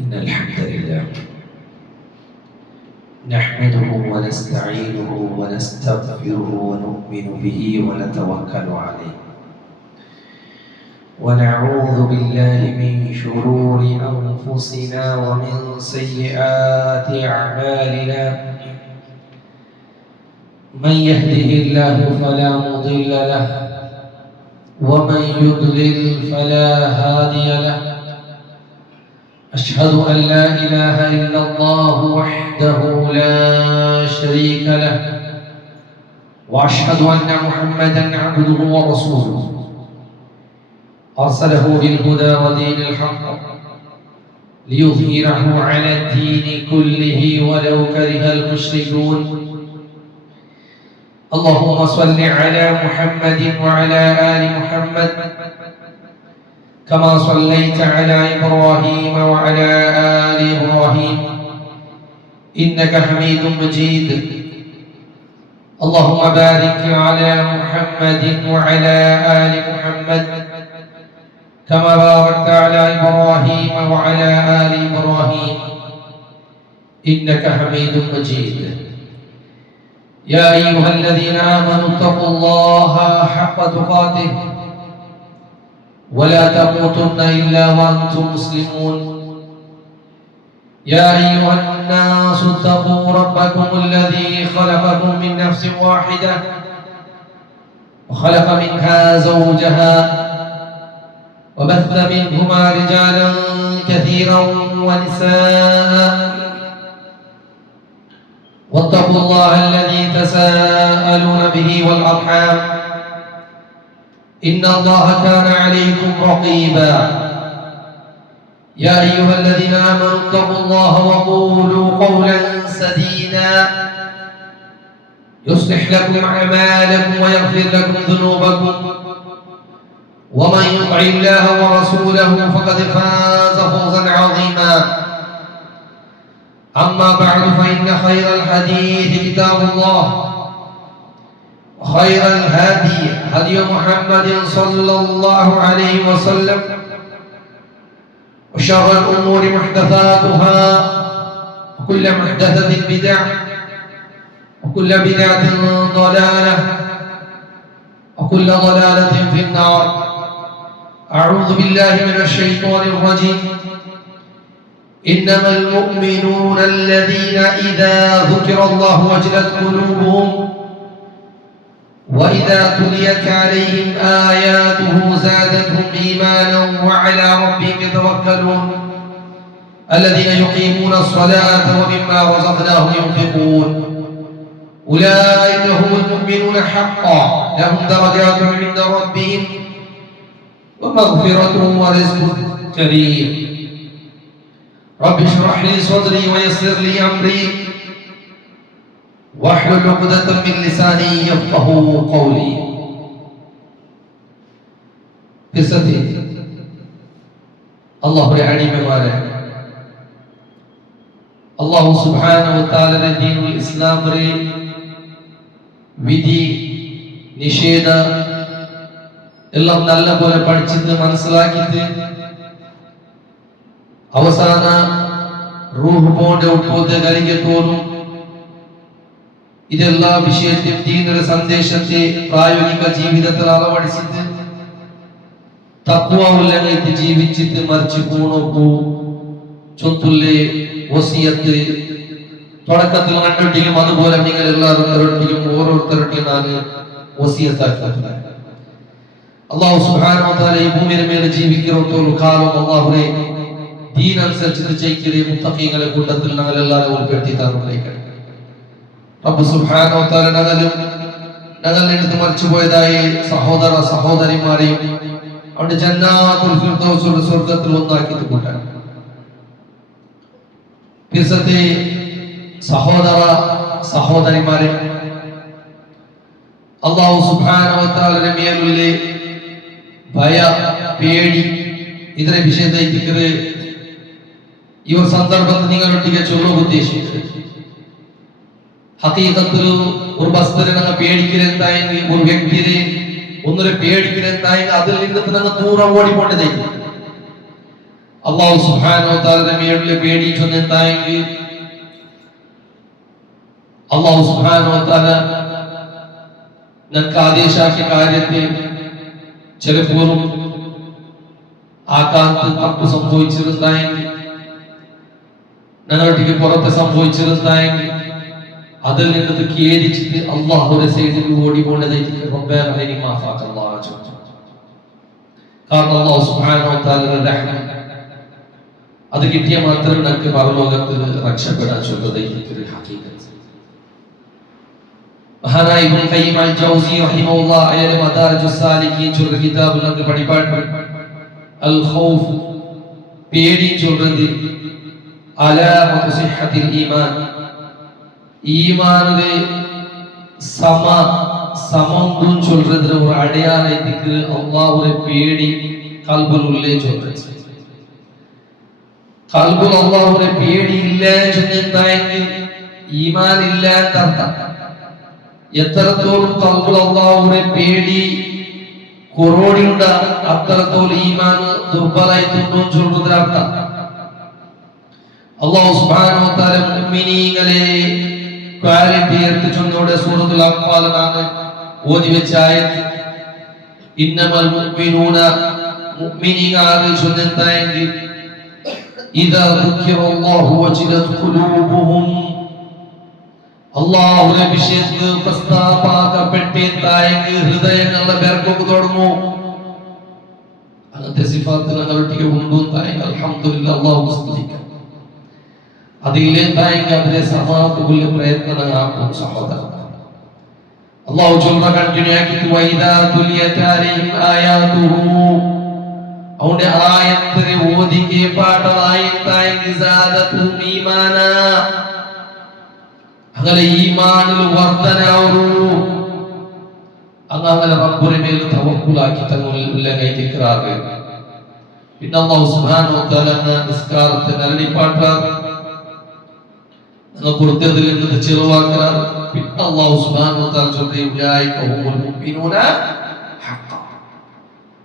إن الحمد لله نحمده ونستعينه ونستغفره ونؤمن به ونتوكل عليه ونعوذ بالله من شرور أنفسنا ومن سيئات أعمالنا من يهده الله فلا مضل له ومن يضلل فلا هادي له أشهد أن لا إله إلا الله وحده لا شريك له وأشهد أن محمدا عبده ورسوله أرسله بالهدى ودين الحق ليظهره على الدين كله ولو كره المشركون اللهم صل على محمد وعلى آل محمد كما صليت على إبراهيم وعلى آل إبراهيم إنك حميد مجيد اللهم بارك على محمد وعلى آل محمد كما باركت على إبراهيم وعلى آل إبراهيم إنك حميد مجيد يا أيها الذين آمنوا اتقوا الله حق تقاته ولا تموتن إلا وأنتم مسلمون يا أيها الناس اتقوا ربكم الذي خلقكم من نفس واحدة وخلق منها زوجها وبث منهما رجالا كثيرا ونساء واتقوا الله الذي تساءلون به والأرحام إن الله كان عليكم رقيبا يا أيها الذين آمنوا اتقوا الله وقولوا قولا سديدا يصلح لكم أعمالكم ويغفر لكم ذنوبكم ومن يطع الله ورسوله فقد فاز فوزا عظيما أما بعد فإن خير الحديث كتاب الله وخير الهدي هدي محمد صلى الله عليه وسلم وشر الأمور محدثاتها وكل محدثة بدعة وكل بدعة ضلالة وكل ضلالة في النار أعوذ بالله من الشيطان الرجيم إنما المؤمنون الذين إذا ذكر الله وجلت قلوبهم وإذا تليت عليهم آياته زادتهم إيمانا وعلى ربهم يتوكلون الذين يقيمون الصلاة ومما رزقناهم ينفقون أولئك هم المؤمنون حقا لهم درجات عند ربهم ومغفرة ورزق كريم رب اشرح لي صدري ويسر لي أمري واحلل عقدة من لساني يفقهوا قولي. പിസതി അല്ലാഹുവിന്റെ അടിമമാരെ, അല്ലാഹു സുബ്ഹാനഹു വ തആലയുടെ ദീനുൽ ഇസ്ലാമിലെ വിധി നിഷേധ എല്ലാം നല്ലപോലെ പഠിച്ചിട്ട് മനസ്സിലാക്കിയിട്ട് അവസാന റൂഹ് പോണ്ട് ഉൾപ്പോത്തെ കരികെ തോന്നും ഇതെല്ലാ വിഷയത്തെയും ദീനിന്റെ സന്ദേശത്തെ പ്രായോഗിക ജീവിതത്തിൽ അളവടിച്ചിട്ട് തഖ്വ ഉള്ളതായിട്ട് ജീവിച്ചിട്ട് മരിച്ചു പോണോക്കൂ ചൊത്തുള്ളേ വസിയത്ത് തുടക്കത്തിൽ രണ്ടൊട്ടിയും അതുപോലെ നിങ്ങൾ എല്ലാവരും ഓരോരുത്തരുടെയും ഞാൻ വസിയത്താക്കി അല്ലാഹു സുബ്ഹാനഹു വ തആല ഈ ഭൂമിയുടെ മേലെ ജീവിക്കുന്നോളം കാലം അല്ലാഹുവേ ദീൻ അനുസരിച്ച് ചെയ്യിക്കുന്ന മുത്തഖീങ്ങളെ കൂട്ടത്തിൽ ഞങ്ങൾ എല്ലാവരും ഉൾപ്പെടുത്തി തന്നിരിക്കട്ടെ. റബ്ബ് സുബ്ഹാനഹു വ തആല ഞങ്ങൾ എടുത്ത് മരിച്ചുപോയതായി സഹോദര സഹോദരിമാരെയും അവിടെ ജന്നാത്തുൽ ഫിർദൗസിൽ സ്വർഗ്ഗത്തിൽ ഒന്നാക്കി കൂട്ടാൻ. പിസത്തെ സഹോദര സഹോദരിമാരെ, അല്ലാഹു സുബ്ഹാനഹു വ തആലയുടെ മേലുള്ള ഭയ പേടി ಇದರ ವಿಷಯದೈತಿಕರೆ ಈ ಸಂದರ್ಭದಲ್ಲಿ ನಿಗಳೊಟ್ಟಿಗೆ ಚೊಲ್ಲೋ ಉದ್ದೇಶಿಸಿದೆ. ഹഖീഖത്തിൽ ഒരു വസ്തുവിനെ പേടിക്കുന്നതായി ഒരു വ്യക്തിയെ ഒന്നിനെ പേടിക്കുന്നതായി അതിൽ നിന്ന് തന്നെ ദൂരം ഓടിക്കൊണ്ടതായി അല്ലാഹു സുബ്ഹാനഹു വ തആല മേലുള്ള പേടി ചൊന്നെന്തായെങ്കിൽ അല്ലാഹു സുബ്ഹാനഹു വ തആല നമുക്ക് ആദേശാക്കിയ കാര്യത്തെ ചിലപ്പോഴും ആകാന്ത് തപ്പ് സംഭവിച്ചിരുന്നായെങ്കിൽ ഞങ്ങളുടെ പുറത്ത് സംഭവിച്ചിരുന്നായെങ്കിൽ അതിൽ നിന്ന് ഖേദിച്ചിട്ട് അള്ളാഹുവിന്റെ സൈഡിൽ ഓടി പോകേണ്ടതായിരിക്കും. കാരണം അല്ലാഹു സുബ്ഹാനഹു വ തആലയുടെ റഹ്മത്ത് അത് കിട്ടിയ മാത്രം നമുക്ക് പരലോകത്ത് രക്ഷപ്പെടാൻ ചൊല്ലുന്നതായിരിക്കും ഹഖീഖത്ത്. മഹാനായ ഇബ്നു ഖയ്യിം അൽ ജൗസി റഹിമഹുല്ലാഹ് അയാളെ മദാരിജുസ് സാലിഖീൻ ചൊല്ലുന്ന കിതാബിൽ നമുക്ക് പഠിപ്പാട്ട് അൽ ഖൗഫ് പേടി ചൊല്ലുന്നത് അലാമത്തു സിഹ്ഹത്തിൽ ഈമാൻ ഈമാനിലെ സമം ചൊല്ലുന്നത് ഒരു അടയാളത്തിക്ക് അല്ലാഹുവിനെ പേടി ഖൽബിലുള്ളേ ചൊല്ലുന്നത്. ഖൽബിൽ അല്ലാഹുവിനെ പേടി ഇല്ല ചൊല്ലുന്നതായെങ്കിൽ ഈമാൻ ഇല്ല എന്നർത്ഥം. എത്രത്തോളം ഖൽബിൽ അല്ലാഹുവിനെ പേടി കുറോടിയുണ്ട് അത്രത്തോളം ഈമാൻ ദുർബലമായിട്ടുണ്ടോ ചൊല്ലുന്നതിന്റെ അർത്ഥം. അല്ലാഹു സുബ്ഹാനഹു വ തആല മുഅ്മിനീങ്ങളെ ക്വാളിറ്റി എടുത്ത് ചൊല്ലുന്ന സൂറത്തുൽ അൻഫാൽ ആണ് ഓതി വെച്ച ആയത്ത്. ഇന്നമൽ മുഅ്മിനൂന മുഅ്മിനീങ്ങളെ ചൊല്ലുന്നതായെങ്കിൽ ഇദാ ദുക്കിറല്ലാഹു വജിലത് ഖുലൂബുഹും അല്ലാഹുവിന്റെ വിഷയത്തിൽ പ്രസ്താവപ്പെട്ടെങ്കിൽ ഹൃദയങ്ങളുടെ ബർക്കത്ത് തുടങ്ങും. അങ്ങനത്തെ സിഫാത്ത് ഞങ്ങളുടെ ഉണ്ടോ തായെങ്കിൽ അൽഹംദുലില്ലാഹ് അല്ലാഹു സ്തുതിക്കാം. അതിലെന്തായെങ്കിൽ അതിനെ സമാപുല്യ പ്രയത്നങ്ങളാക്കും സഹോദരൻ. അല്ലാഹു ചൊല്ലുന്ന കണ്ടിന്യൂ ആക്കിയിട്ട് വൈദാ തുലിയത് അലൈഹിം ആയാതുഹു അവന്റെ ആയത്തിനെ ഓതി കേൾപ്പാട്ടതായെങ്കിൽ സാദതുഹും ഈമാനാ അങ്ങനെ ഈമാനിൽ വർധനയാവൂ. അങ്ങനെ റബ്ബിന്റെ മേൽ തവക്കുലാക്കി തങ്ങളുടെ ഇഖ്റാർ. പിന്നെ അല്ലാഹു സുബ്ഹാനഹു വ തആല നിസ്കാരത്തെ നരടിപ്പാട്ടാർ പുറത്തേതിൽ നിന്ന് ചെറുവാക്കാർ. പിന്നെ അല്ലാഹു സുബ്ഹാനഹു വ തആല ചൊല്ലുന്ന ഉലൈക ഹുമുൽ മുഅ്മിനൂന ഹഖ്ഖ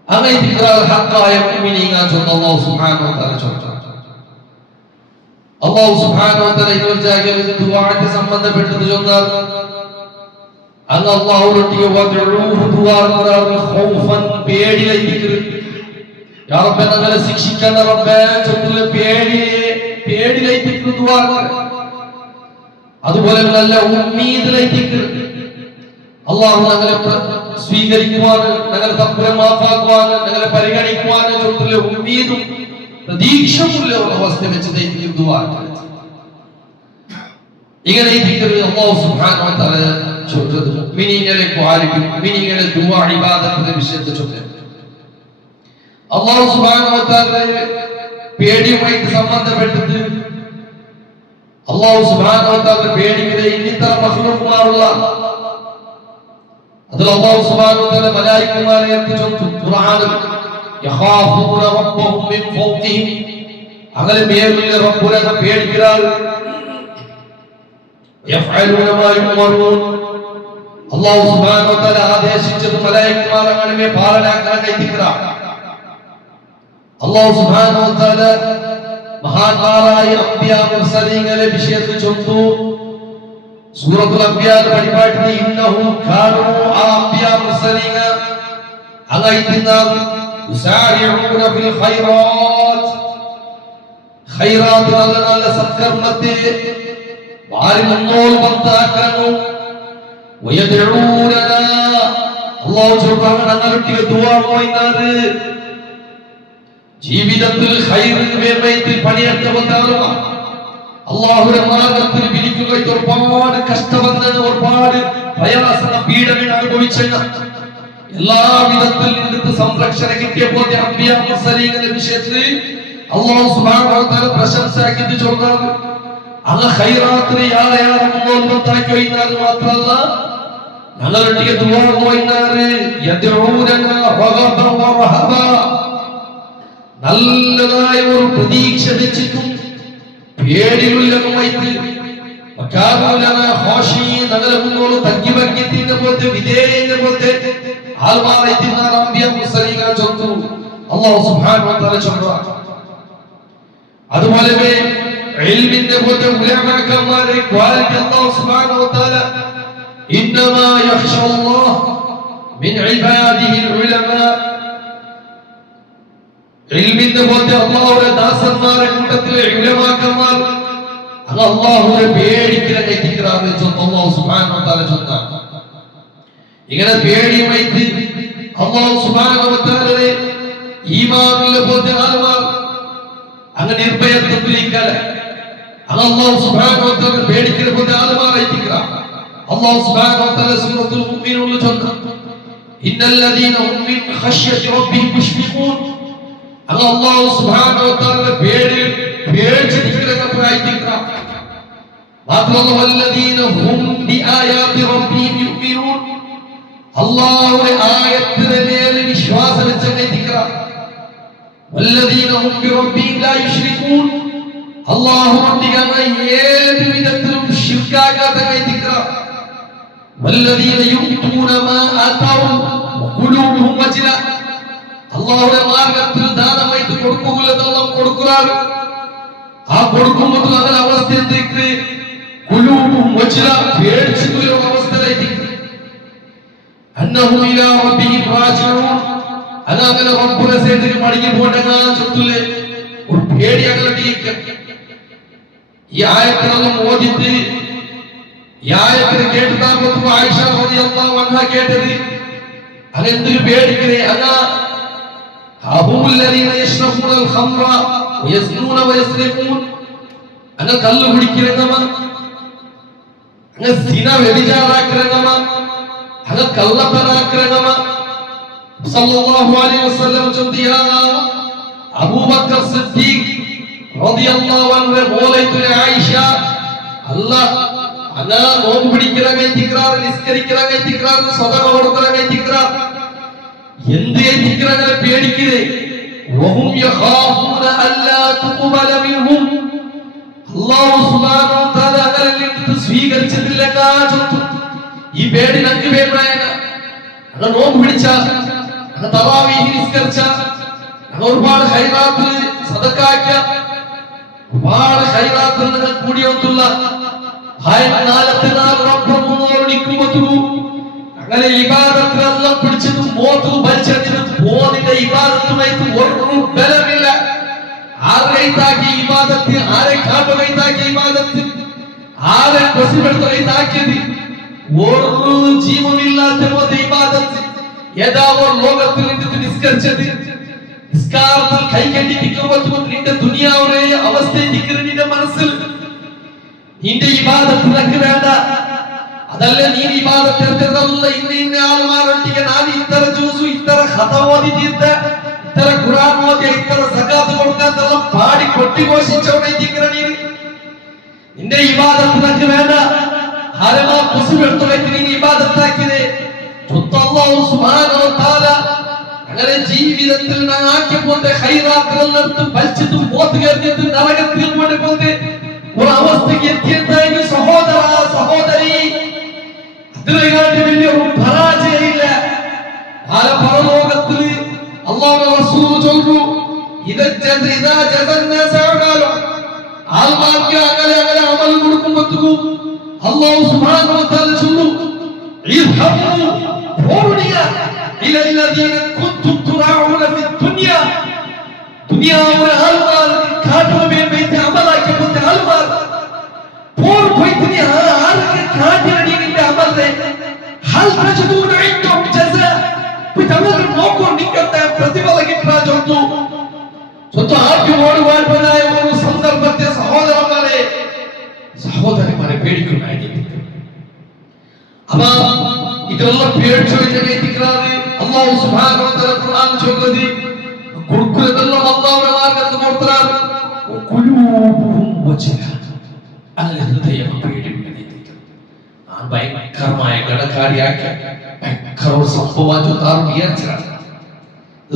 അങ്ങനെ ഇഖ്റാർ ഹഖ്ഖായ മുഅ്മിനീങ്ങൾ ചൊല്ലുന്ന അല്ലാഹു സുബ്ഹാനഹു വ തആല ചൊല്ലുന്നു. അല്ലാഹു സുബ്ഹാനഹു വ തആല ഇതൊരു ജാഗയിൽ ദുആക്ക് സംബന്ധപ്പെട്ടത് ചൊന്നാൽ അങ്ങ് അല്ലാഹുവിനോട് വദഉഹു ദുആ ഖൗഫൻ പേടിയിലേക്ക് യാ റബ്ബേ ഞങ്ങളെ ശിക്ഷിക്കണ റബ്ബേ ചൊല്ലുന്ന പേടിയിലേക്ക് ദുആ. അതുപോലെ നല്ല ഉമ്മീദിലേക്ക് അല്ലാഹു ഞങ്ങളെ സ്വീകരിക്കുവാൻ ഞങ്ങളെ തപ്പുരെ മാഫാക്കുവാൻ ഞങ്ങളെ പരിഗണിക്കുവാൻ ചൊല്ലുന്ന ഉമ്മീദും പ്രതീക്ഷയുള്ള അവസ്ഥ വെച്ച് ദുആ. ഇങ്ങനെ അല്ലാഹു സുബ്ഹാനഹു വ തആല ചൊല്ലുന്നത് മുഅ്മിനീങ്ങളെ ക്വാളിറ്റി മുഅ്മിനീങ്ങളെ ദുആ ഇബാദത്തിന്റെ വിഷയത്തിൽ ചൊല്ലുന്നത്. അല്ലാഹു സുബ്ഹാനഹു വ തആല പേടിയുമായി സംബന്ധപ്പെട്ടത് അല്ലാഹു സുബ്ഹാനഹു വ തആല പേടിയുടെ ഇനിത്ര മഖ്ലൂഖുമാറുള്ള അതിൽ അല്ലാഹു സുബ്ഹാനഹു വ തആല മലായികമാരെ ചൊല്ലുന്നു ഖുർആനിൽ യഖാഫൂന റബ്ബഹും മിൻ ഫൗഖിഹിം അങ്ങനെ മേലുള്ള റബ്ബുനെ പേടിക്கிறாർ. യഫ്അലൂന മാ യുമറൂൻ അല്ലാഹു സുബ്ഹാനഹു വ തആല ആദേശിച്ചത് മലായികമാരെ അങ്ങനെ പാലനാക്കാൻ കഴിയുകയാ. അല്ലാഹു സുബ്ഹാനഹു വ തആല മഹാന്മാരായ അംബിയാ മുർസലീങ്ങളെ വിഷയത്തിൽ ചൊല്ലുന്നു. സൂറത്തുൽ അംബിയാ പഠിപ്പാട്ടി ഇന്നഹു കാനൂ അംബിയാ മുർസലീങ്ങ അങ്ങൈതിന യുസാരിഊന ഫിൽ ഖൈറാത്ത് ഖൈറാത്ത് നല്ല സത്കർമ്മത്തെ വാരി മുന്നോട്ട് കൊണ്ടാക്കുന്നു. വയദഊനനാ അല്ലാഹു സുബ്ഹാനഹു ഞങ്ങളുടെ ദുആ പോയിനാറ് ജീവിതത്തിൽ ഖൈറിന് വേണ്ടി പണിയെടുത്തവരാണ്. അല്ലാഹുവിന്റെ മാർഗ്ഗത്തിൽ വിളിക്കുക ഒരുപാട് കഷ്ടവന്ന് ഒരുപാട് പ്രയാസ പീഡനം അനുഭവിച്ച എല്ലാ വിധത്തിൽ നിന്ന് സംരക്ഷണം കിട്ടിയപ്പോൾ അംബിയാ മുർസലീങ്ങളുടെ വിഷയത്തിൽ അല്ലാഹു സുബ്ഹാനഹു വ തആല പ്രശംസയാക്കി ചൊല്ലുന്നത് അങ്ങ് ഖൈറാത്തിനെ യാളെയാളെ മുന്നോട്ടാക്കി വയ്യാറ് മാത്രമല്ല ഞങ്ങളുടെ ദുആ പോയിനാറ് യദ്ഊനനാ റഗബൻ വറഹബ നല്ലതായ ഒരു പ്രതീക്ഷ വെച്ചിട്ടും പേടിയുള്ളതുമായിട്ട് ഞങ്ങളെ മുന്നോട്ട് തക്കി വക്കി തിന്ന പോലത്തെ വിധേയനെ പോലത്തെ ആൾമാരെ തിന്നാൻ അംബിയാ മുർസലീങ്ങൾ ചൊല്ലുന്നു. അല്ലാഹു സുബ്ഹാനഹു വ തആല ചൊല്ലുന്നു അതുപോലെ ഇൽമിന്റെ പോലെ ഉലമാക്കന്മാരെ ക്വാളിറ്റി അല്ലാഹു സുബ്ഹാനഹു വ തആല ഇന്നമാ യഖ്ഷല്ലാഹ് മിൻ ഇബാദിഹിൽ ഉലമാ. ഇൽമിന്റെ പോലെ അല്ലാഹുവിന്റെ ദാസന്മാരെ കൂട്ടത്തിലെ ഉലമാക്കന്മാർ അത് അല്ലാഹുവിനെ പേടിക്കുന്ന എത്തിക്രാന്ന് അല്ലാഹു സുബ്ഹാനഹു വ തആല ചൊന്നാണ്. ഇങ്ങനെ പേടിയുമായിട്ട് അല്ലാഹു സുബ്ഹാനഹു വ തആലയെ ഈമാനിലെ പോലെ ആൾമാർ അങ്ങനെ നിർഭയത്വത്തിലേക്കല്ല അല്ലാഹു സുബ്ഹാനഹു വ തആല പേടിക്കുന്ന പോലെ ആൾമാരായിട്ടില്ല. അല്ലാഹു സുബ്ഹാനഹു വ തആല സൂറത്തുൽ മുഅ്മിനൂൻ ചൊന്നു ഇന്നല്ലദീന ഹും മിൻ ഖശ്യതി റബ്ബിഹിം മുശ്ഫിഖൂൻ. അല്ലാഹു സുബ്ഹാനഹു വ തആല പേടിച്ചിരിക്കുന്നവരായിട്ടില്ല. മാത്രമല്ല വല്ലദീന ഹും ബിആയാതി റബ്ബിഹിം യുഅ്മിനൂൻ. അല്ലാഹുവിന്റെ ആയത്തിനെ നേരെ വിശ്വാസം വെച്ചവരായിട്ടില്ല. വല്ലദീന ഹും ബിറബ്ബിഹിം ലാ യുശ്രികൂൻ. അല്ലാഹുവിനോട് ഏത് വിധത്തിലും ശിർക്കാകാത്തവരായിട്ടില്ല. വല്ലദീന യുഅ്തൂന മാ ആതൗ വഖുലൂബുഹും വജ്ല. അല്ലാഹുവിന്റെ മാർഗ്ഗത്തിൽ ദാനമായിട്ട് കൊടുക്കുകയെല്ലാം കൊടുക്കുകയാണ്. ആ കൊടുക്കുമ്പോൾ അതിന്റെ അവസ്ഥ എന്തൊക്കെ ഖുലൂബുഹും വജ്ല പേടിച്ചിട്ടുള്ള അവസ്ഥയിലേക്ക് അന്നഹും ഇലാ റബ്ബിഹിം റാജിഊൻ. അങ്ങനെ റബ്ബുടെ സൈഡിൽ മടങ്ങി പോകേണ്ട ചൊല്ലില്ലേ ഒരു പേടി അങ്ങനെ ഈ ആയത്തിനെല്ലാം ഓദിട്ട് ഈ ആയത്തിനെ കേട്ടതാകുമ്പോൾ ആയിഷ റളിയല്ലാഹു അൻഹ കേട്ടത് അതെന്തൊരു പേടിക്കണേ അതാ അഹുല്ലദീന യശ്റബൂനൽ ഖംറ വയസ്നൂന വയസ്രിഖൂൻ. അങ്ങനെ കള്ളു കുടിക്കുന്നവ, അങ്ങനെ സിന വ്യഭിചാരാക്കുന്നവ, അങ്ങനെ കള്ളത്തരാക്കുന്നവ സല്ലല്ലാഹു അലൈഹി വസല്ലം ചൊല്ലിയ അബൂബക്കർ സിദ്ദീഖ് റളിയല്ലാഹു അൻഹു മോളായിട്ടുള്ള ആയിഷ അല്ലാഹ് അല്ലാ നോമ്പ് പിടിക്കലാകെ തിക്റാർ നിസ്കരിക്കലാകെ തിക്റാർ സദഖ കൊടുക്കലാകെ തിക്റാർ എന്ത് തിക്റാർ പേടിക്കേ വഹും യഖാഫൂന അല്ലാ തുഖബല മിൻഹും. അല്ലാഹു സുബ്ഹാനഹു വ തആല അങ്ങനെ സ്വീകരിച്ചിട്ടില്ല കാചൊത്തു. ഈ പേടി നമുക്ക് വേണ്ടായന അങ്ങനെ നോമ്പ് പിടിച്ച അങ്ങനെ തറാവീഹ് നിസ്കരിച്ച അങ്ങനെ ഒരുപാട് ഖൈറാത്ത് സദഖാക്ക ഒരുപാട് ഖൈറാത്ത് നിങ്ങൾ കൂടിയൊത്തുള്ള അങ്ങനെ ഇബാദത്തിനെല്ലാം പിടിച്ചിട്ട് മോത്ത് വലിച്ചെടുത്തിട്ട് പോതിന്റെ ഇബാദത്തുമായിട്ട് ഒരു ബലമില്ല. ആരെത്താക്കി ഇബാദത്ത്, ആരെ കാട്ടുകൈത്താക്കി ഇബാദത്ത്, ആരെ പ്രസിദ്ധപ്പെടുത്തത് ഒരു ജീവമില്ലാത്ത പോലത്തെ ഇബാദത്ത് ഏതാ ഒരു ലോകത്തിൽ നിന്നിട്ട് നിസ്കരിച്ചത് നിസ്കാരത്തിൽ കൈകെട്ടിരിക്കുമ്പോൾ നിന്റെ ദുനിയാവുടെ അവസ്ഥ നിന്റെ മനസ്സിൽ നിന്റെ ഇബാദത്ത് നിനക്ക് വേണ്ട. അതല്ല നീ ഇബാദത്ത് എടുത്തതല്ല. ഇന്ന ആൾമാരൊട്ടിക്ക് ഞാൻ ഇത്ര ജ്യൂസു ഇത്ര ഖതം ഓതി തീർത്ത ഇത്ര ഖുർആൻ ഓതി ഇത്ര സകാത്ത് കൊടുക്കാന്നെല്ലാം പാടി കൊട്ടിഘോഷിച്ചവനെ നീ നിന്റെ ഇബാദത്ത് നിനക്ക് വേണ്ട. ആരമാ കുസുബെടുത്തോളേക്ക് നീ ഇബാദത്താക്കിയതേ അല്ലാഹു സുബ്ഹാനഹു വ തആല അങ്ങനെ ജീവിതത്തിൽ ആക്കിയപ്പോഴത്തെ ഖൈറാത്തുകളെടുത്ത് വലിച്ചിട്ട് പോത്ത് കയറിയിട്ട് നരകത്തിൽ കൊണ്ടുപോകുന്നത് ഒരു അവസ്ഥയ്ക്ക് എത്തിയെത്തായെങ്കിൽ സഹോദര സഹോദരി അതിനെക്കാട്ടി വലിയൊരു പരാജയമില്ല. ആ പരലോകത്തിൽ അല്ലാഹുവിന്റെ റസൂൽ ചൊല്ലുന്നു ഇദാ ജസന്ന സഅമാലു ആൽമാർക്ക് അങ്ങനെ അങ്ങനെ അമൽ കൊടുക്കുമ്പോൾ അല്ലാഹു സുബ്ഹാനഹു വ തആല ചൊല്ലുന്നു ഇദ്ഹബു പോവുക ഇലാ الذين كنتم تراعون في الدنيا. ദുനിയാവിലെ ആൾമാർക്ക് കാട്ടുവാൻ വേണ്ടി അമലാക്കിയ ആൾമാർ പോർ പോയിട്ട് നീ ആർക്ക് കാട്ടിനടി നിന്റെ അമലിനെ ഹൽ തജദൂന ഇൻദും ജസാ പിതമർ നോക്കോ നിങ്ങളുടെ പ്രതിഫലം കിട്ടാൻ ചൊല്ലുന്നു. സ്വന്തം ആദ്യമോട് വാഴ്പനായ ഒരു സന്ദർഭത്തെ സഹോദരന്മാരെ പേടിക്കുന്നായിരിക്കും. അപ്പൊ ഇതെല്ലാം പേടിച്ചോദിക്കാറ് അല്ലാഹു സുബ്ഹാനഹു വ തആല ഖുർആൻ ചൊല്ലുന്നത് കൊടുക്കുന്നതെല്ലാം അല്ലാഹുവിന്റെ മാർഗ്ഗത്തിൽ കൊടുത്താണ്. ഖുലൂബുഹും വജ്ല അല്ല ഹൃദയം പേടിപ്പിക്കുന്നു. ആ ഭയങ്കരമായ ഗണകാരിയാക്കി ഭയങ്കര ഒരു സംഭവം ചൊല്ലാറ് വിചാരിച്ചാണ്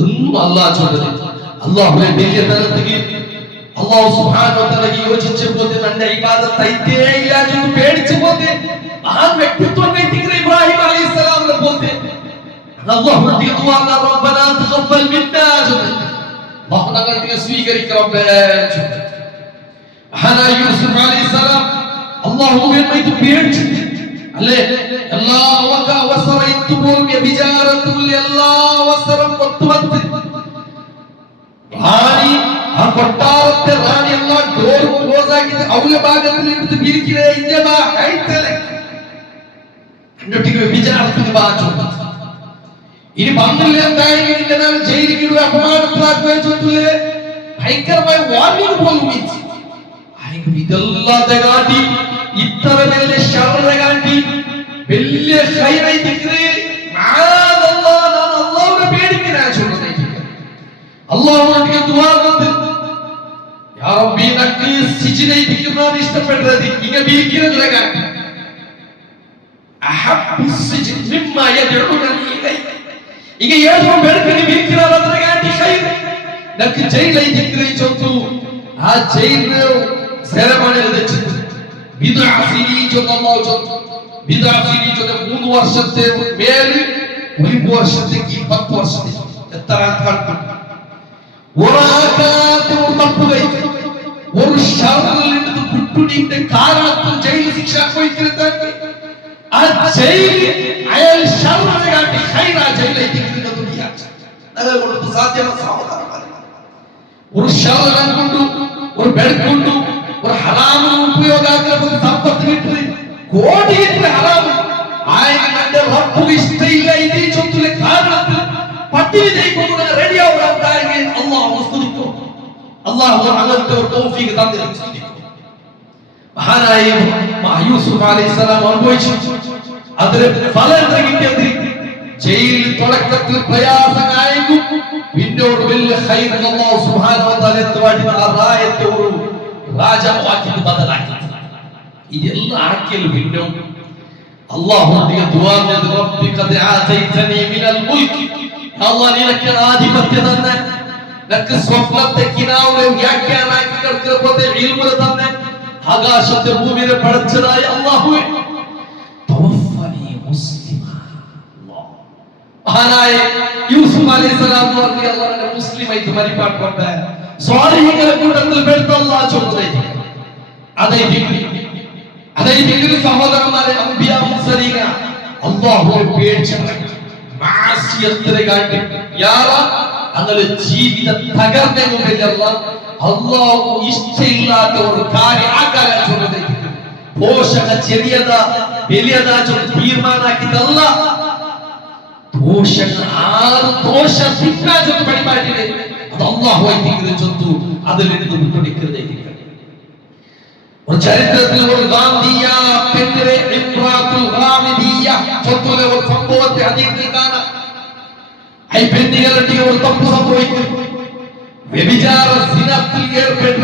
എന്നും അല്ലാഹ് ചൊല്ലുന്നത്. അല്ലാഹുവിന്റെ വലിയ തലത്തിൽ അല്ലാഹു സുബ്ഹാനഹു വ തആല യോജിച്ചപ്പോൾ തന്റെ ഇബാദത്ത് ഐതിഹ്യമില്ല എന്ന് പേടിച്ചപ്പോൾ ആ വ്യക്തിത്വം ഇബ്രാഹിം അലൈഹിസ്സലാമിനെ പോലെ അല്ലാഹു ദിഅവാന റബ്ബനാ തഖബ്ബൽ മിന്നാ അല്ലാഹു ഞങ്ങൾക്ക് സ്വീകരിക്കണം. യൂസുഫ് അലൈഹിസ്സലാം അല്ലാഹുവിനെ പേടിച്ചു അല്ലേ? എല്ലാ അവസരത്തും വ്യഭിചാരത്തിൽ എല്ലാ അവസരം ഒത്തുവന്ന് റാണി ആ കൊട്ടാരത്തെ റാണി എല്ലാ ഡോർ ക്ലോസ് ആക്കി അവരുടെ ഭാഗത്തിൽ എടുത്ത് പിരിക്കണേ ഇഞ്ചബാ ഹൈത്തലെ എന്നിട്ട് വ്യഭിചാരത്തിന് ബാച്ചു ഇനി പന്ത്രണ്ട് എന്തായാലും ജയിലിൽ അപമാനത്തിലാക്കുകയും ചെയ്തില്ലേ? ഭയങ്കരമായ വാർണിംഗ് പോലും ഇതല്ലാതെ കാട്ടി ഇത്ര വലിയ ശർറ കാട്ടി വലിയ ഖൈറായി ദിക്റ് അല്ലാഹുവിനെ പേടിക്കുന്ന അല്ലാഹുവിനെ ദുആ ചെയ്ത് യാ റബ്ബി നക്ക് സിജ്നൈ ദിക്റാൻ ഇഷ്ടപ്പെടുന്നത് ഇങ്ങ ബിരിക്കുന്നത് കാട്ടി അഹബ്ബു സിജ്ൻ മിമ്മാ യദ്ഉനനി ഇലൈ ഇങ്ങ ഏതോ ബെർക്കനി ബിരിക്കുന്നത് കാട്ടി ഖൈർ നക്ക് ജയിലൈ ദിക്റ് ചൊത്തു ആ ജയിലിൽ സെറമണിയിൽ വെച്ച് ബിദ്അ സിനീൻ ചൊല്ലല്ലാഹു ചൊത്തു ബിദ്അ സിനീൻ ചൊല്ല 3 വർഷത്തെ മേൽ 1 വർഷത്തേക്ക് 10 വർഷത്തേക്ക് എത്ര ആൾക്കാർ ഒരാകാതെ ഒരു തപ്പുകൈ ഒരു ഷർറിൽ നിന്ന് കുട്ടുണിന്റെ കാരണത്തിൽ ജയിൽ ശിക്ഷ പോയിക്കിരുത്താൻ ആ ജയിൽ അയാൾ ഷർറിനെ കാട്ടി ഖൈറാ ജയിലേക്ക് ഇരിക്കുന്ന ദുനിയ അതുകൊണ്ട് സാധ്യമായ സഹോദരന്മാരെ ഒരു ഷർറിനെ കൊണ്ടു ഒരു ബെഡ് കൊണ്ടു ഒരു ഹറാമിന് ഉപയോഗാക്കുന്ന സമ്പത്ത് കിട്ടി കോടിയേറ്റ് ഹറാം ആയതിന്റെ റബ്ബ് ഇഷ്ടയില്ല ഇതേ ചൊല്ലിലെ കാരണത്തിൽ പട്ടിണി ചെയ്തുകൊണ്ട് റെഡിയാവുകയാണെങ്കിൽ അല്ലാഹു സ്തുതിക്കും. അല്ലാഹു അങ്ങനത്തെ ഒരു തൗഫീഖ് തന്നിരിക്കുന്നു. മഹാനായ യൂസുഫ് അലൈഹിസ്സലാം അനുഭവിച്ചു അതിന് ഫലം കിട്ടിയത് ജയിലിൽ തുടക്കത്തിൽ പ്രയാസമായിരുന്നു. പിന്നോട് വലിയ ഖൈർ അല്ലാഹു സുബ്ഹാനഹു വ തആല എത്തുവാടി ആ റായത്തെ ഒരു രാജാവാക്കി ബദലാക്കി. ഇതെല്ലാം ആക്കിയല്ലോ പിന്നോ അല്ലാഹുവിന്റെ ദുആ ചെയ്ത് റബ്ബി ഖദ് ആതൈതനി മിനൽ മുൽകി അല്ലാഹു നിനക്ക് ആധിപത്യം തന്നെ നിനക്ക് സ്വപ്നത്തെ കിനാവുകളെ വ്യാഖ്യാനാക്കി കിടക്കുന്നപ്പോഴത്തെ ഇൽമു തന്നെ ആകാശത്തെ ഭൂമിയെ പടച്ചതായ അല്ലാഹുവേ തവഫനി മുസ്ലിമ മഹാനായ യൂസുഫ് അലൈഹിസ്സലാം പറഞ്ഞ അല്ലാഹുവിനെ മുസ്ലിമായിട്ട് മരിപ്പാട്ടുണ്ട് സ്വാലിഹീങ്ങളുടെ കൂട്ടത്തിൽ പെടുത്ത അല്ലാഹു ചൊല്ലുന്നത് അതേ ദിക്ർ സഹോദരന്മാരെ അംബിയാ മുർസലീന അല്ലാഹുവെ പേടിച്ചു മാസിയത്തിനെ കാട്ടി യാറ അങ്ങനെ ജീവിതം തകർന്നെന്നുമില്ല അല്ലാഹു ഇഷ്ടമില്ലാത്ത ഒരു കാര്യം ആക്കാൻ ചൊല്ലുന്നത് പോഷക ചെറിയതാ വലിയതാ ചൊല്ലി തീരുമാനാക്കിയതല്ല പോഷക ആറ് ദോഷ സിദ്ധാന്തം പഠിപ്പാട്ടില്ലേ അത് അല്ലാഹുവെ ദിക്ർ ചൊല്ലു അതിൽ നിന്ന് വിട്ടുകൊടുക്കുന്നത് ഒരു ചരിത്രത്തിൽ ഒരു ഗാന്ധിയ പെണ്ണിനെ ഇംറാത്തുൽ ഗാമിദിയ ചൊല്ലുന്ന ഒരു സംഭവത്തെ ഹദീസിൽ കാണാം. ഈ പെണ്ണികളുടെ ഒരു തപ്പ് സംഭവിക്കും. വ്യഭിചാര സിനത്തിൽ ഏർപ്പെട്ട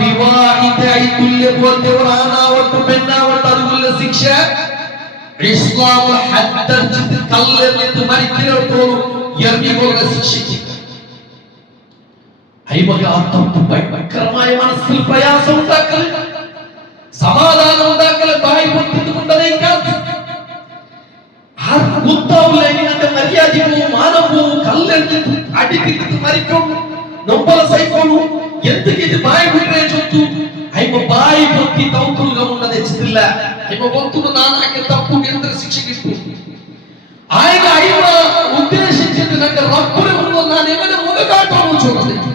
വിവാഹിതയായി തുല്യപോലത്തെ ഒരു ആണാവട്ടെ പെണ്ണാവട്ടെ അതുപോലെ ശിക്ഷ ഇസ്ലാം ഹദ്ദർജിത്ത് കല്ലെറിഞ്ഞിട്ട് മരിക്കുന്നതോളം എറിഞ്ഞുകൊള്ള ശിക്ഷിക്കും. ഭയങ്കരമായ മനസ്സിൽ പ്രയാസം ഉണ്ടാക്കൽ സമാധാനം ഉണ്ടാക്കൽ ബായി മര്യാദയും മാനവും കല്ലെടുത്ത് അടിപ്പിട്ട് മരിക്കും നൊമ്പല സൈക്കോളൂ എന്തൊക്കെ ബായി വിട്ടേ ചൊത്തു അയ്യോ ബായി പൊത്തി തൗത്തുക ഉണ്ടെന്ന് വെച്ചിട്ടില്ല അയ്യോ ഒത്തുക നാനാക്കി തപ്പു എന്ത് ശിക്ഷ കിട്ടും ആയ അയ്യ ഉദ്ദേശിച്ചത് എന്റെ റബ്ബിനെ മുന്നിൽ ഞാൻ എങ്ങനെ മുഖകാട്ടോന്ന് ചോദിച്ചു.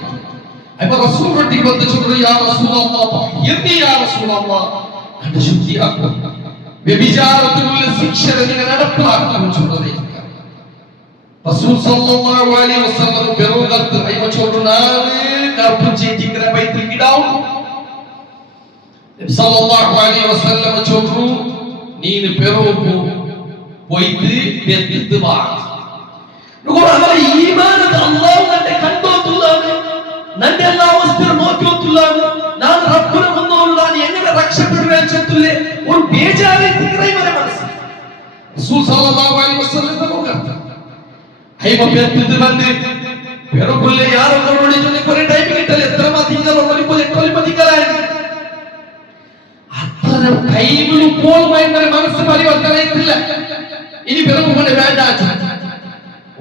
അപ്പൊ റസൂൽ റട്ടി വന്ന് ചൊല്ലു യാ റസൂലല്ലാഹ് യന്നി യാ റസൂലല്ലാഹ് എന്റെ ശുദ്ധിയാക്കും വ്യഭിചാരത്തിനുള്ള ശിക്ഷ നിങ്ങൾ നടപ്പിലാക്കും ചൊല്ലുന്നത്. റസൂൽ സല്ലല്ലാഹു അലൈഹി വസല്ലം പെരുകത്ത് അയ്യോ ചൊല്ലു നാനേ കർപ്പുചി ദിക്ര ബൈത്തിൽ കിടാവും നബി സല്ലല്ലാഹു അലൈഹി വസല്ലം ചൊല്ലു നീന് പെരുകു പോയിട്ട് തെറ്റിട്ട് വാ 누구나 ഈമാൻ അല്ലാഹു തന്നെ കണ്ടോത്തുള്ളാണ് നന്റെ എല്ലാ അവസ്ഥയും നോക്കിയോത്തുള്ളാണ് ഞാൻ റബ്ബിനെ മുന്നോട്ടാണ് എങ്ങനെ രക്ഷപ്പെടുവാൻ ചൊല്ലില്ലേ ഒരു ബേജാറി ദിക്റൈ വരെ മനസ്സ് റസൂൽ സല്ലല്ലാഹു അലൈഹി വസല്ലം നോക്കട്ടെ അയ്യോ പെറ്റിട്ട് വന്ന് പെരുകുlle യാരോട് ചൊല്ലി കുറെ ടൈം കിട്ടല്ലേ എത്ര മതിങ്ങൾ ഒളിപ്പോൾ എട്ടൊലി മതികളായി അത്ര ടൈമിൽ ഇപ്പോൾ ഭയങ്കര മനസ്സ് പരിവർത്തനമായിട്ടില്ല. ഇനി പെരുകുകൊണ്ട് വേണ്ട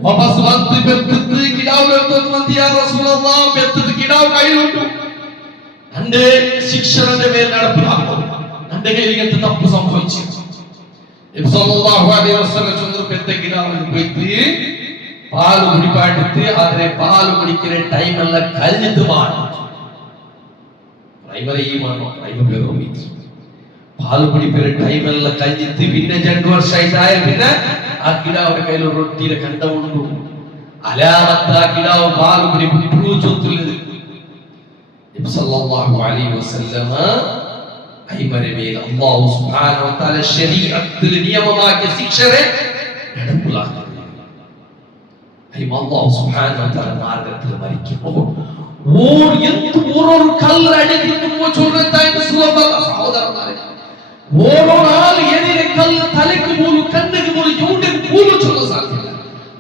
വാപസ് വന്ന് പെറ്റിട്ട് കിടാവുകൾ തോന്നുന്നത് യാ റസൂലല്ലാഹ് പെറ്റിട്ട് കിടാ കിടാവ് കയ്യിലുണ്ടു എന്റെ ശിക്ഷണന്റെ മേൽ നടപ്പിലാക്കും എന്റെ കയ്യിൽ ഇങ്ങനത്തെ തപ്പ് സംഭവിച്ചു പാല് കുടിപ്പാട്ടിട്ട് അതിനെ പാല് കുടിക്കുന്ന ടൈം എല്ലാം കഴിഞ്ഞിട്ട് പാല് കുടിപ്പിന്റെ ടൈം എല്ലാം കഴിഞ്ഞിട്ട് പിന്നെ 2 വർഷമായിട്ടായ പിന്നെ ആ കിടാവിന്റെ കയ്യിൽ റൊട്ടിയുടെ കണ്ടമുണ്ടു അലാമത്ത് ആ കിടാവ് പാല് കുടി വിട്ടു ചൊത്തുള്ളത് അല്ലാഹു സുബ്ഹാനഹു വ തആല ശരീഅത്തിൽ നിയമമാക്കിയ ശിക്ഷയെ നടപ്പിലാക്കുന്നു അല്ലാഹു സുബ്ഹാനഹു വ തആല മാർഗ്ഗത്തിൽ മരിക്കുമ്പോൾ ഒരു കല്ലടിക്കുന്നു ചൊല്ലുന്നതായി സഹോദരന്മാരെ ഓരോ നാൾ എതിരെ കല്ല് തലയ്ക്ക് പോലും കണ്ണിന് പോലും യൂണിയൻ പോലും ചൊല്ലാൻ സാധ്യമല്ല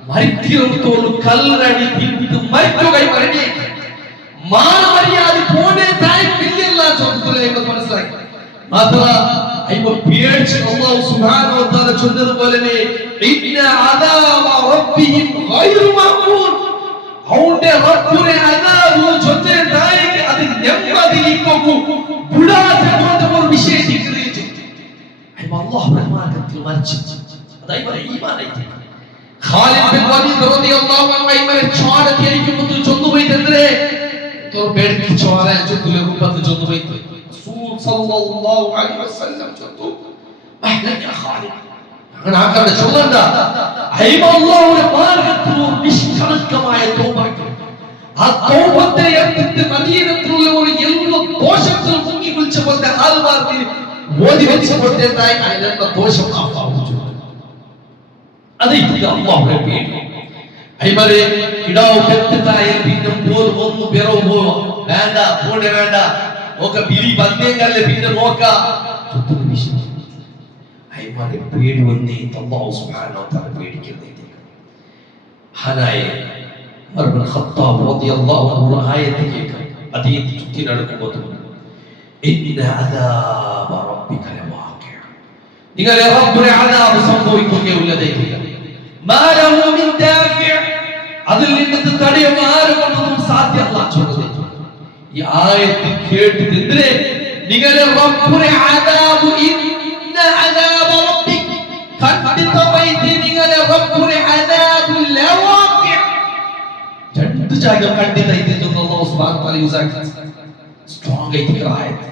മരിക്കുന്നിടത്തോളം കല്ലടി തിരിഞ്ഞ് മരിക്കുകയും മരണി മാനമര്യാദ പോണേ തായി പിന്നില്ല ചൊല്ലുന്നത് മനസ്സിലാക്കി മാത്രമല്ല അയ്യോ പേടിച്ച് അല്ലാഹു സുബ്ഹാനഹു വ തആല ചൊല്ലുന്നതുപോലെ ഇന്ന അദാബ റബ്ബിഹിം ഗൈറു മഅ്മൂൻ അവന്റെ റബ്ബുനെ അദാബ് ചൊല്ലുന്നതായി അത് നെമ്മദിലിക്കു ബുടാതെ ഒരു വിശേഷിക്കുന്നു അല്ലാഹുവിന്റെ മാർഗ്ഗത്തിൽ മരിച്ചു അതായത് ഈമാനായി ഖാലിദ് ബിൻ വലീദ് റളിയല്ലാഹു അൻഹു ഇമരെ ചോരത്തിയിരിക്കുമ്പോൾ ചൊല്ലുപോയിട്ടെന്തേ പേടിച്ച് ചോര ചൊല്ലുന്ന രൂപത്തിൽ ചൊല്ലുപോയിട്ട് റസൂൽ സല്ലല്ലാഹു അലൈഹി വസല്ലം ചൊല്ലു അഹ്ലക ഖാലിദ് അങ്ങനെ ആക്കണ്ട ചൊല്ലണ്ട അല്ലാഹുവിന്റെ മാർഗ്ഗത്തിൽ നിഷ്കളങ്കമായ തൗബ ആ തൗബത്തെ എടുത്ത് മദീനത്തിലുള്ള ഒരു എല്ലാ ദോഷത്തിൽ മുങ്ങി കുളിച്ചപ്പോൾ ആൾമാർക്ക് ഓതി വെച്ചപ്പോഴത്തേക്കായി അതിന്റെ ദോഷം മാപ്പാവുന്നു അത് അല്ലാഹുവിന്റെ പേടി അയ്മരെ കിടാവ് പെത്തായ പിന്നെ ഒന്ന് പിറവ് പോവോ വേണ്ട പോണേ വേണ്ട നോക്ക ബിരി ബന്ധേങ്കല്ലേ പിന്നെ നോക്ക അയ്മരെ പേടി വന്നേ അല്ലാഹു സുബ്ഹാനഹു വ തആല പേടിക്കുന്നേ ഹനായ ഉമർ ഇബ്നു ഖത്താബ് റളിയല്ലാഹു അൻഹു ആയത്ത് കേൾക്കാം അതേ ചുറ്റി നടക്കുമ്പോൾ ഇന്ന അദാബ റബ്ബിക ലവാഖി നിങ്ങളെ റബ്ബുടെ അദാബ് സംഭവിക്കുകയുള്ളതേക്കില്ല മാ ലഹു മിൻ ദാഫി അതിൽ നിന്ന് തടയാൻ ആരെക്കൊണ്ടും സാധ്യമല്ല ചൊല്ലുന്നത് ഈ ആയത്ത് കേട്ടിട്ട് നിങ്ങളെ റബ്ബുടെ അദാബ് ഇന്ന അദാബ റബ്ബിക ഖദ്ദതമായി നിങ്ങളെ റബ്ബുടെ അദാബ് ലവാഖി രണ്ട് ജാഗ കണ്ടിതായി അല്ലാഹു സുബ്ഹാനഹു വ തആല യൂസ് സ്ട്രോങ് ആയിട്ടുള്ള ആയത്ത്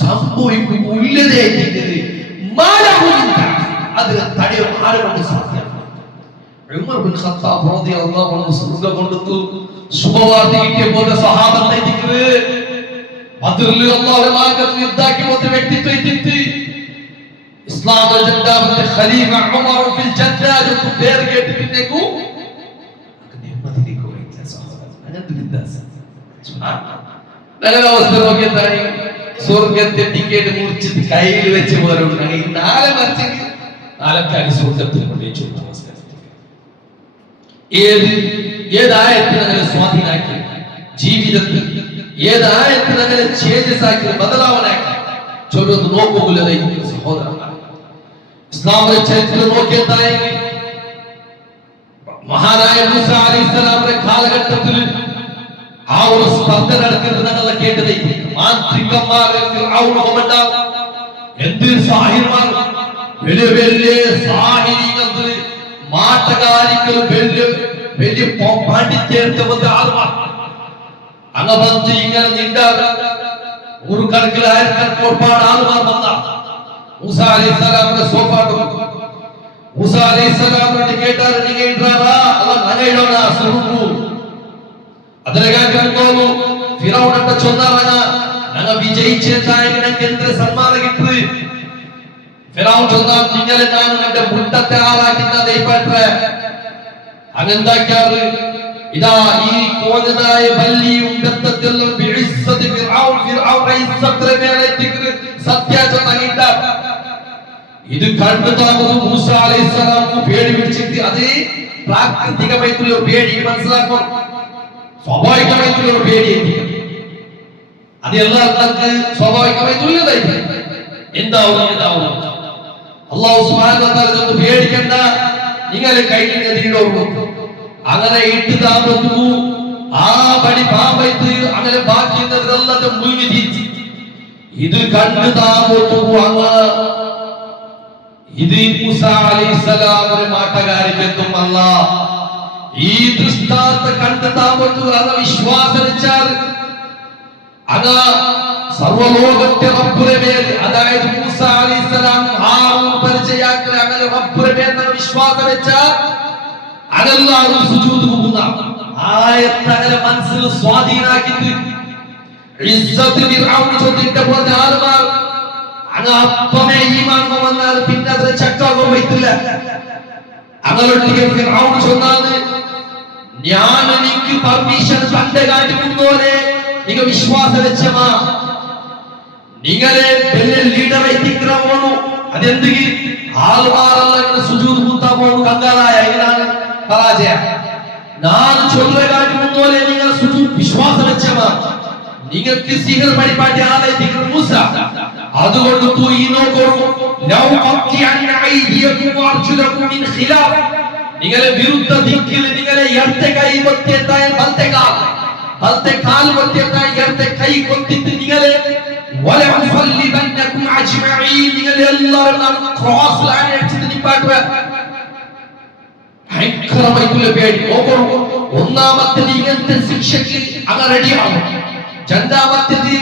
സംഭവിക്കുന്നില്ലേ അതിന് തടയാൻ ആരെക്കൊണ്ട് സാധ്യമല്ല ഉമർ ബിൻ ഖത്താബ് റളിയല്ലാഹു അൻഹു സ്വർഗ്ഗം കൊടുത്തു ശുഭവാർത്ത കിട്ടിയപ്പോൾ സഹാബത്തെ ദിക്റ് ബദറിൽ അല്ലാഹുവിന്റെ മാർഗ്ഗത്തിൽ യുദ്ധാക്കി പോയ വ്യക്തിത്വം എത്തി ഇസ്ലാമിന്റെ രണ്ടാമത്തെ ഖലീഫ ഉമർ ഫിൽ ജദ്ദാജ് പേർ കേട്ട് പിന്നേക്കു നിമ്മതിലേക്ക് പോയില്ല സഹോദരൻ അങ്ങനത്തെ വിദ്യാസ സുബ്ഹാനല്ലാഹ് അവസ്ഥ നോക്കിയതായി സ്വർഗ്ഗത്തെ ടിക്കറ്റ് മുറിച്ചിട്ട് കയ്യിൽ വെച്ച് പോരുണ്ട് നാളെ മറിച്ചെങ്കിൽ നാലക്കാരി സ്വർഗ്ഗത്തിൽ കൊണ്ടുവച്ചു ഏതായത്തിന് അങ്ങനെ സ്വാധീനാക്കി ജീവിതത്തിൽ ഏതായത്തിന് അങ്ങനെ ചേഞ്ചസ് ആക്കി ബദലാവനാക്കി ചൊല്ലുന്നത് നോക്കുന്നില്ലതേ സഹോദരന്മാർ ഇസ്ലാമിലെ ചരിത്രം നോക്കിയതായി മഹാനായ മൂസ അലൈഹിസ്സലാമിന്റെ കാലഘട്ടത്തിൽ ആ ഒരു സ്പർദ്ധ നടക്കുന്നത് ഞങ്ങൾ കേട്ടതേ മാന്ത്രികന്മാർ എന്ത് സാഹിർമാർ വലിയ വലിയ സാഹിര്യങ്ങൾ മാട്ടകാരികൾ വലിയ വലിയ പാണ്ഡിത്യേർത്ത ആൾമാർ അങ്ങ് വന്ന് ഇങ്ങനെ നീണ്ടാൽ ഒരു കണക്കിലായിരിക്കും ഒരുപാട് ആൾമാർ വന്ന മൂസ അലൈഹിസ്സലാമിന്റെ സോപ്പാട്ടു മൂസ അലൈഹിസ്സലാമിനെ കേട്ടാൽ നിങ്ങൾ ഇടാറാ അല്ല നഗയിടോണ സുറുക്കു അതിനകത്ത് ഫിറൗനന്റെ ചൊന്നവന ഞങ്ങൾ വിജയിച്ചായി ഞങ്ങൾക്ക് എന്ത് സമ്മാനം കിട്ടി ഫിറൗൻ ചൊന്ന നിങ്ങളെ ഞാൻ എന്റെ മുട്ടത്തെ ആളാക്കുന്ന ദൈവപ്പെട്ട അതെന്താക്കാറ് ഇതാ ഈ കോഞ്ഞതായ ബല്ലിയും ഗത്തത്തെല്ലാം ബിഇസ്സതി ഫിറഔൻ ഇസ്സത്തിലെ മേലെത്തിക്ക് സത്യാചരണ ഇത് കണ്ടതാകുന്നു മൂസ അലൈഹിസ്സലാം പേടി പിടിച്ചിട്ട് അതേ പ്രാകൃതികമായിട്ടുള്ള പേടി മനസ്സിലാക്കണം സ്വാഭാവികമായിട്ടുള്ള പേടി അത് എല്ലാവർക്കും സ്വാഭാവികമായിട്ടുള്ളതായി എന്താവും അല്ലാഹു സുബ്ഹാനഹു വ തആല പേടിക്കണ്ട നിങ്ങളെ കയ്യിൽ നേടിയിടുള്ളൂ അങ്ങനെ ഇട്ട് താമസു ആ പടി പാപത്ത് അങ്ങനെ ബാക്കിയുള്ളതെല്ലാം മുഴുവൻ തീറ്റി. ഇത് കണ്ടു താമോത്തു അങ്ങ് ഇത് മൂസ അലൈഹിസ്സലാം ഒരു മാട്ടകാരിക്കെത്തും അല്ല ഈ ദൃഷ്ടാന്ത കണ്ടു താമോത്തു അങ്ങ് വിശ്വാസം വെച്ചാൽ അങ്ങ് സർവലോകത്തെ റബ്ബുടെ മേൽ, അതായത് മൂസ അലൈഹിസ്സലാം ഹാറൂൻ പരിചയാക്കൽ അങ്ങനെ റബ്ബുടെ മേൽ വിശ്വാസം വെച്ചാൽ അതെല്ലാം സുജൂദ് പോകുന്ന ആയത്ത് അങ്ങനെ മനസ്സിൽ സ്വാധീനാക്കിയിട്ട് ഇസ്സത്ത് ഫിർഔൻ ചോദിച്ചിട്ട് പോലത്തെ ആളുകൾ അങ്ങ് അപ്പമേ ഈമാൻ വന്നാൽ പിന്നെ അത് ചക്കാകോ പറ്റില്ല. അങ്ങനൊട്ടിಗೆ ഫിർഔൻ ചൊന്നാണ് ഞാൻ എനിക്ക് പെർമിഷൻ തന്റെ കാട്ടി മുന്നോലെ നിങ്ങൾ വിശ്വാസം വെച്ചമാ നിങ്ങളെ വലിയ ലീഡർ എത്തിക്കണമോണു അതെന്തെങ്കിൽ ആൾമാരെല്ലാം സുജൂദ് കൂത്താ പോണു കങ്കാറായ ഇതിനാണ് പരാജയം. ഞാൻ ചൊല്ലുക കാട്ടി മുന്നോലെ നിങ്ങൾ സുജൂദ് വിശ്വാസം വെച്ചമാ നിങ്ങൾക്ക് സിഹർ പരിപാടി ആലയത്തിക്കുന്ന മൂസ അതുകൊണ്ട് തൂ ഈനോ കൊറു ലൗ ഖത്തിഅന ഐദിയകും വഅർജുലകും മിൻ ഖിലാഫ് നിങ്ങളെ വിരുദ്ധ ദിക്കിൽ നിങ്ങളെ ഇടത്തെ കൈ കൊത്തിയതായ വലത്തെ കാൽ കൊത്തിയതായ ഇടത്തെ കൈ കൊത്തിട്ട് നിങ്ങളെ വലഉസല്ലിബന്നകും അജ്മഈൻ നിങ്ങളെ എല്ലാവരും ക്രോസ് ലൈൻ അടിച്ചിട്ട് നിപ്പാട്ടുക. ഭയങ്കരമായിട്ടുള്ള പേടി. ഒന്നാമത്തെ ഇങ്ങനത്തെ ശിക്ഷയ്ക്ക് അങ്ങ് റെഡിയാവും. രണ്ടാമത്തേത്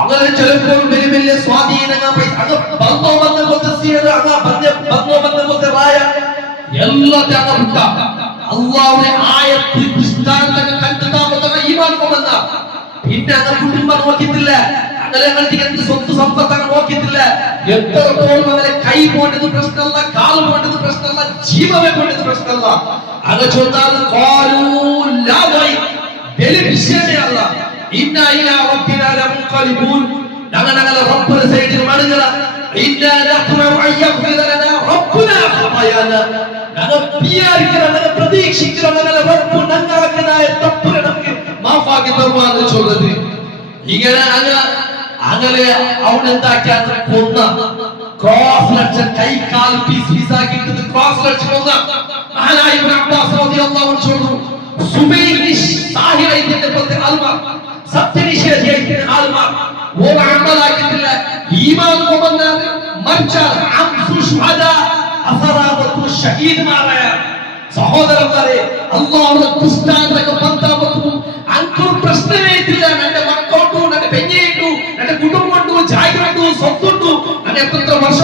അങ്ങനെ ചിലപ്പോൾ വലിയ വലിയ സ്വാധീനങ്ങൾ എല്ലാത്തെ അള്ളാഹുവിന്റെ ആയത്ത് ദൃഷ്ടാന്തങ്ങൾ കണ്ടെത്താൻ ഈമാൻ കൊണ്ടുവന്ന പിന്നെ അങ്ങനെ കുടുംബം നോക്കിയിട്ടില്ല, അങ്ങനെ എന്ത് സ്വത്ത് സമ്പത്ത് അങ്ങനെ നോക്കിയിട്ടില്ല. എത്രത്തോളം അങ്ങനെ കൈ പോണ്ടത് പ്രശ്നമല്ല, കാൽ പോണ്ടത് പ്രശ്നമല്ല, ജീവനെ പോണ്ടത് പ്രശ്നമല്ല. അങ്ങനെ ചോദിച്ചാൽ വലിയ വിഷയമേ അല്ല. ഇന്നാ ഇലാ റബ്ബിനാ ലമുൻഖലിബൂൻ ഞങ്ങളുടെ റബ്ബിന്റെ സൈഡിൽ മടങ്ങുക. ഇന്നാ നഖ്റഉ അയ്യഗ്ഫിറ ലനാ റബ്ബുനാ ഖതായാനാ ഞങ്ങൾ വിചാരിക്കുന്ന പ്രതീക്ഷിക്കുന്ന ഞങ്ങളുടെ റബ്ബ് ഞങ്ങൾക്കതായ തപ്പുകളെ നമുക്ക് മാഫാക്കി തരുവാന്ന് ചൊല്ലുന്നത്. ഇങ്ങനെ അങ്ങനെ അവനെന്താക്കിയാൽ കൊന്ന ക്രോസ് ലക്ഷം കൈ കാൽ പീസാക്കിയിട്ട് ക്രോസ് ലക്ഷം കൊന്ന മഹാനായ ഇബ്നു അബ്ബാസ് റളിയല്ലാഹു അൻഹു ചൊല്ലുന്നു സുബൈഹി സാഹിറൈന്റെ പോലത്തെ ആൾമാർ സത്യനിഷേധിയായിട്ടുള്ള ആൾമാർ ഓ അമലാക്കിയിട്ടില്ല ഈമാൻ കൊണ്ടുവന്നാൽ മറിച്ചാൽ അംസു ശുഹദാ അസറാബത്തു ഷഹീദ്മാരായ സഹോദരന്മാരെ അല്ലാഹുവിന്റെ ദൃഷ്ടാന്തങ്ങൾ പന്താവത്തു അൻകൊരു പ്രശ്നമേ ഇല്ല. എന്റെ മക്കളുണ്ടു, എന്റെ പെഞ്ഞയുണ്ടു, എന്റെ കുടുംബമുണ്ടു, ജാഗ്രതു, സ്വത്തുണ്ടു, എന്റെ എത്ര വർഷ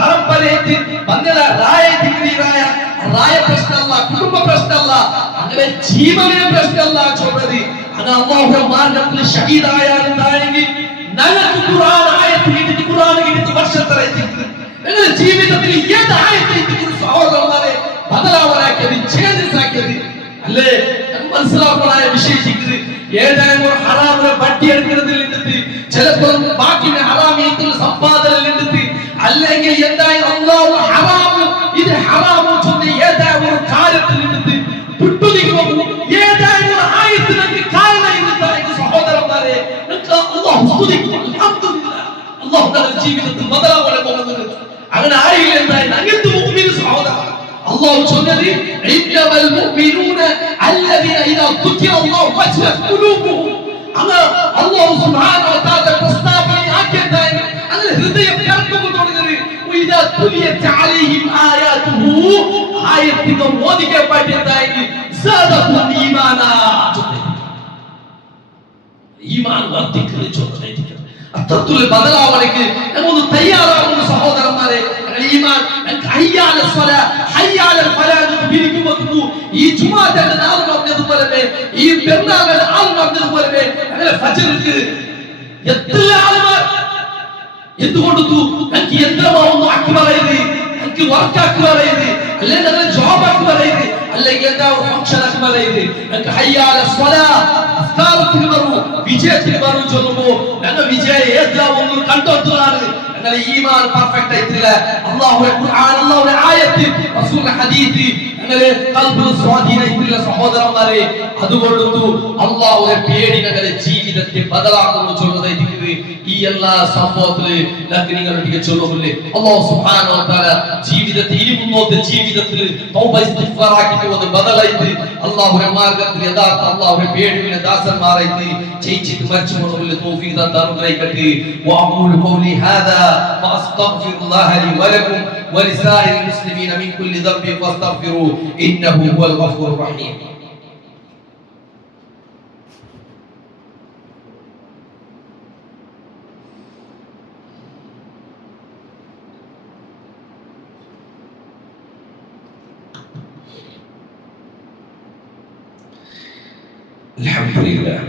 പരമ്പരയായിട്ട് വന്നത റായ പ്രശ്നമല്ല, കുടുംബ പ്രശ്നമല്ല, അങ്ങനെ ജീവനെ പ്രശ്നമല്ല ചൊന്നത്. അങ്ങനെ അല്ലാഹുവിന്റെ മാർഗ്ഗത്തിൽ ഷഹീദായാലുണ്ടായെങ്കിൽ ഞങ്ങൾക്ക് ഖുർആൻ ആയത്ത് കിട്ടി, ഖുർആൻ കിട്ടി വർഷത്തിലെത്തിക്കുന്നത് നിങ്ങളുടെ ജീവിതത്തിൽ ഏത് ആയത്ത് സഹോദരന്മാരെ ബദലാവലാക്കിയത് ചേഞ്ചസ് ആക്കിയത് അല്ലേ മനസ്സിലാക്കാനായ വിശേഷിക്കുന്നത്. ഏതായാലും ഒരു ഹറാമിനെ വട്ടി എടുക്കുന്നതിൽ നിന്നിട്ട് ചിലപ്പോൾ ബാക്കി ഹറാമിയത്തിൽ സമ്പാദനയിൽ നിന്നിട്ട് അല്ലെങ്കിൽ എന്തായാലും അല്ലാഹു ഹറാമ് ഇത് ഹറാമോ ചൊന്ന ഏതായാലും ഒരു കാര്യത്തിൽ നിന്നിട്ട് വിട്ടുനിൽക്കുമ്പോൾ ഏതായാലും ഒരു ആയത്തിനൊക്കെ കാരണം ഇരുന്നാണെങ്കിൽ സഹോദരന്മാരെ അല്ലാഹു സ്തുതിക്കും. അൽഹംദുലില്ലാഹ് അല്ലാഹു നമ്മുടെ ജീവിതത്തിൽ ബദലാവലാൻ പോകുന്നത് അങ്ങനെ ആയില്ല. എന്തായാലും അങ്ങനത്തെ മുഅ്മിൻ സഹോദര അല്ലാഹു ചൊന്നത് ഇന്നമൽ മുഅ്മിനൂന അല്ലദീന ഇദാ ദുകിറ അല്ലാഹു വജലത് ഖുലൂബുഹും അല്ലാഹു സുബ്ഹാനഹു വ തആല പ്രസ്താവനയാക്കിയതായി അങ്ങനെ ഹൃദയം കർമ്മം തുടങ്ങുന്നത്. ഇദാ തുലിയത് അലൈഹിം ആയാതുഹു ആയത്തുകൾ ഓതിക്കപ്പെട്ടതായി സദഖു ഈമാനാ ഈമാൻ വർദ്ധിക്കുന്നു ചൊന്നത്. അത്തരത്തിലുള്ള ബദലാവണയ്ക്ക് നമ്മൊന്ന് തയ്യാറാവുന്ന സഹോദരന്മാരെ ഈമാൻ ഹയ്യാല സ്വലാ ഹയ്യാല ഫലാഹ് ബിരിക്കുമതു ഈ ജുമാഅത്തിന്റെ നാൾ നടന്നതുപോലെ ഈ പെരുന്നാളിന്റെ നാൾ നടന്നതുപോലെ അങ്ങനെ ഫജ്ർക്ക് എത്ര ആളുകൾ എന്തുകൊണ്ട് എനിക്ക് യന്ത്രമാവുന്നു ആക്കി പറയുന്നത്, എനിക്ക് വർക്ക് ആക്കി പറയുന്നത്, അല്ലെങ്കിൽ ജോബ് ആക്കി പറയുന്നത്, അല്ലെങ്കിൽ എന്താ ഫംഗ്ഷൻ ആക്കി പറയുന്നത്, എനിക്ക് ഹയ്യാല സ്വലാ അസ്കാരത്തിന് വരൂ വിജയത്തിന് വരൂ ചൊല്ലുമ്പോ ഞങ്ങൾ വിജയം ഏതാവുന്നു കണ്ടെത്തുന്നതാണ്. ഞങ്ങളുടെ ഈമാൻ പെർഫെക്റ്റ് ആയിട്ടില്ല. അല്ലാഹുവിന്റെ ഖുർആൻ അല്ലാഹുവിന്റെ ആയത്ത് റസൂലുള്ളാഹിന്റെ ഹദീസ് ഞങ്ങളുടെ ഖൽബിൽ സ്വാധീനമായിട്ടില്ല സഹോദരന്മാരെ. അതുകൊണ്ട് അല്ലാഹുവിനെ പേടി ഞങ്ങളുടെ ജീവിതത്തെ ബദലാക്കുന്നു ചൊല്ലുന്നതായിരിക്കുന്നത്. ഈ എല്ലാ സംഭവത്തില് നിങ്ങളൊക്കെ ചൊല്ലുമില്ലേ അല്ലാഹു സുബ്ഹാനഹു വ തആല ജീവിതത്തിൽ ഇനി മുന്നോട്ട് ജീവിതത്തിൽ തൗബ ഇസ്തിഗ്ഫാർ ആക്കിയിട്ട് വന്ന് ബദലായിട്ട് അല്ലാഹുവിന്റെ മാർഗ്ഗത്തിൽ യഥാർത്ഥ അല്ലാഹുവിന്റെ പേടിയുള്ള ദാസന്മാരായിട്ട് ചെയ്യിച്ചിട്ട് മരിച്ചു പോകുന്ന തൗഫീഖ് തന്ന് അനുഗ്രഹിക്കട്ടെ വഅഖൂലു ഖൗലി ഹാദാ വഅസ്തഗ്ഫിറുല്ലാഹ ലി വലക്കും വലിസാഇൽ മുസ്ലിമീന മിൻ കുല്ലി ദംബിൻ ഫസ്തഗ്ഫിറൂ ഇന്നഹു ഹുവൽ ഗഫൂറുർ റഹീം. الحمد لله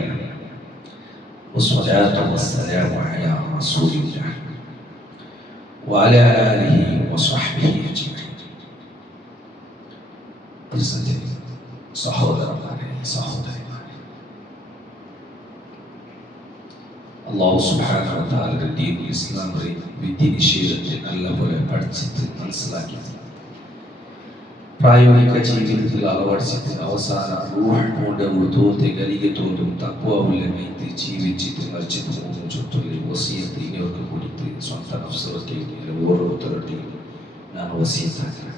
والصلاة والسلام على رسول الله وعلى آله وصحبه أجمعين. അല്ലാഹു സുബ്ഹാനഹു വ തആലയുടെ ദീൻ ഇസ്ലാം വിദ്യാനിഷേധത്തെ നല്ലപോലെ പഠിച്ചിട്ട് മനസ്സിലാക്കി പ്രായോഗിക ജീവിതത്തിൽ അളവടിച്ചിട്ട് അവസാന റൂഹ് കൊണ്ട് ഉദൂത്തെ ഗലികത്തോടും തഖ്വഉള്ളമൈത്തി ജീവിച്ചിട്ട് മരിച്ചിട്ട് മൂന്ന് ചുറ്റുള്ള വസിയത്ത് ഇനിയൊക്കെ കൊടുത്ത് സ്വന്തം നഫ്സുകൾക്ക് ഓരോരുത്തരുടെയും ഞാൻ വസിയത്താക്കണം.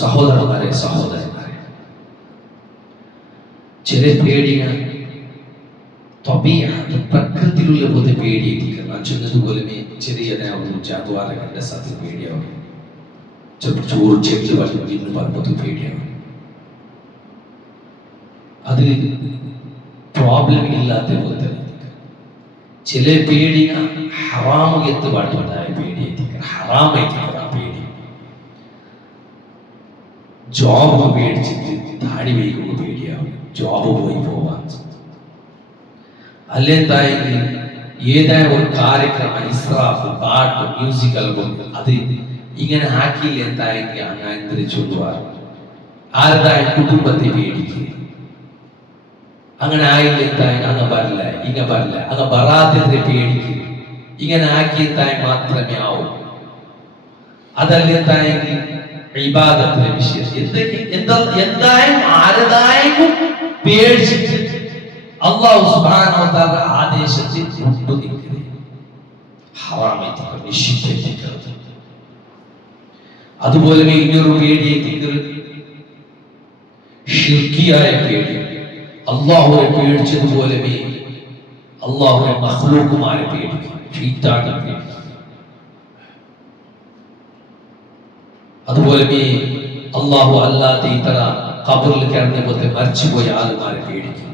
സഹോദരന്മാരെ ചില പേടികൾ പ്രകൃതിയിലുള്ള പോലെ പേടിയിട്ടില്ല. ഞാൻ ചെന്നതുപോലെ ചെറിയ ജാഗ്വാരങ്ങളുടെ സാധ്യത പേടിയാവും. ചോറ് ചെടി എന്ന് പറയുമ്പോൾ പേടിയാണ്. അത് പ്രോബ്ലം ഇല്ലാത്ത പോലെ തന്നെ ചില പേടിയ ഹറാമത്ത് പാട്ടുണ്ടായ പേടിയെത്തിക്കണം. ഹറാമെത്തിക്കണം ആ പേടി. ജോബ് പേടിച്ചിട്ട് താടി വയ്ക്കുമ്പോൾ പേടിയാവും. ജോബ് പോയി പോവാൻ അല്ലെന്തായെങ്കിൽ ഏതായ ഒരു കാര്യക്രമം ഇസ്രാഫ് പാട്ട് മ്യൂസിക് ആൽബം അത് ഇങ്ങനെ ആക്കിയില്ല എന്തായെങ്കിൽ അങ്ങനെ ചൊല്ലുവാർ ആരുതായ കുടുംബത്തെ പേടിക്കുക. അങ്ങനെ ആയില്ല എന്തായാലും അങ്ങ് പറയില്ല ഇങ്ങ പറയില്ല അങ്ങ് ബറാത്തിനെ പേടിക്കുക. ഇങ്ങനെ ആക്കിയതായി മാത്രമേ ആവൂ. അതല്ല എന്തായെങ്കിൽ ഇബാദത്തിന്റെ വിഷയം എന്തായാലും ആരതായും പേടിച്ചിട്ട് അല്ലാഹു സുബ്ഹാനഹു വ തആല ആദേശത്തിൽ മുട്ടുനിൽക്കുന്നത് ഹറാമെത്തിക്കണം, നിഷിദ്ധെത്തിക്കണം. അതുപോലെ ഇങ്ങനൊരു പേടിയെത്തിക്കൽ ഷിർക്കിയായ പേടി. അല്ലാഹുവെ പേടിച്ചതുപോലെ അല്ലാഹുവെ മഖ്ലൂഖുമാരെ പേടിക്കും, ഷൈത്താനെ പേടിക്കും. അതുപോലെ അല്ലാഹു അല്ലാതെ ഇതര ഖബറിൽ കിടന്ന പോലെ മരിച്ചുപോയ ആളുമാരെ പേടിക്കും.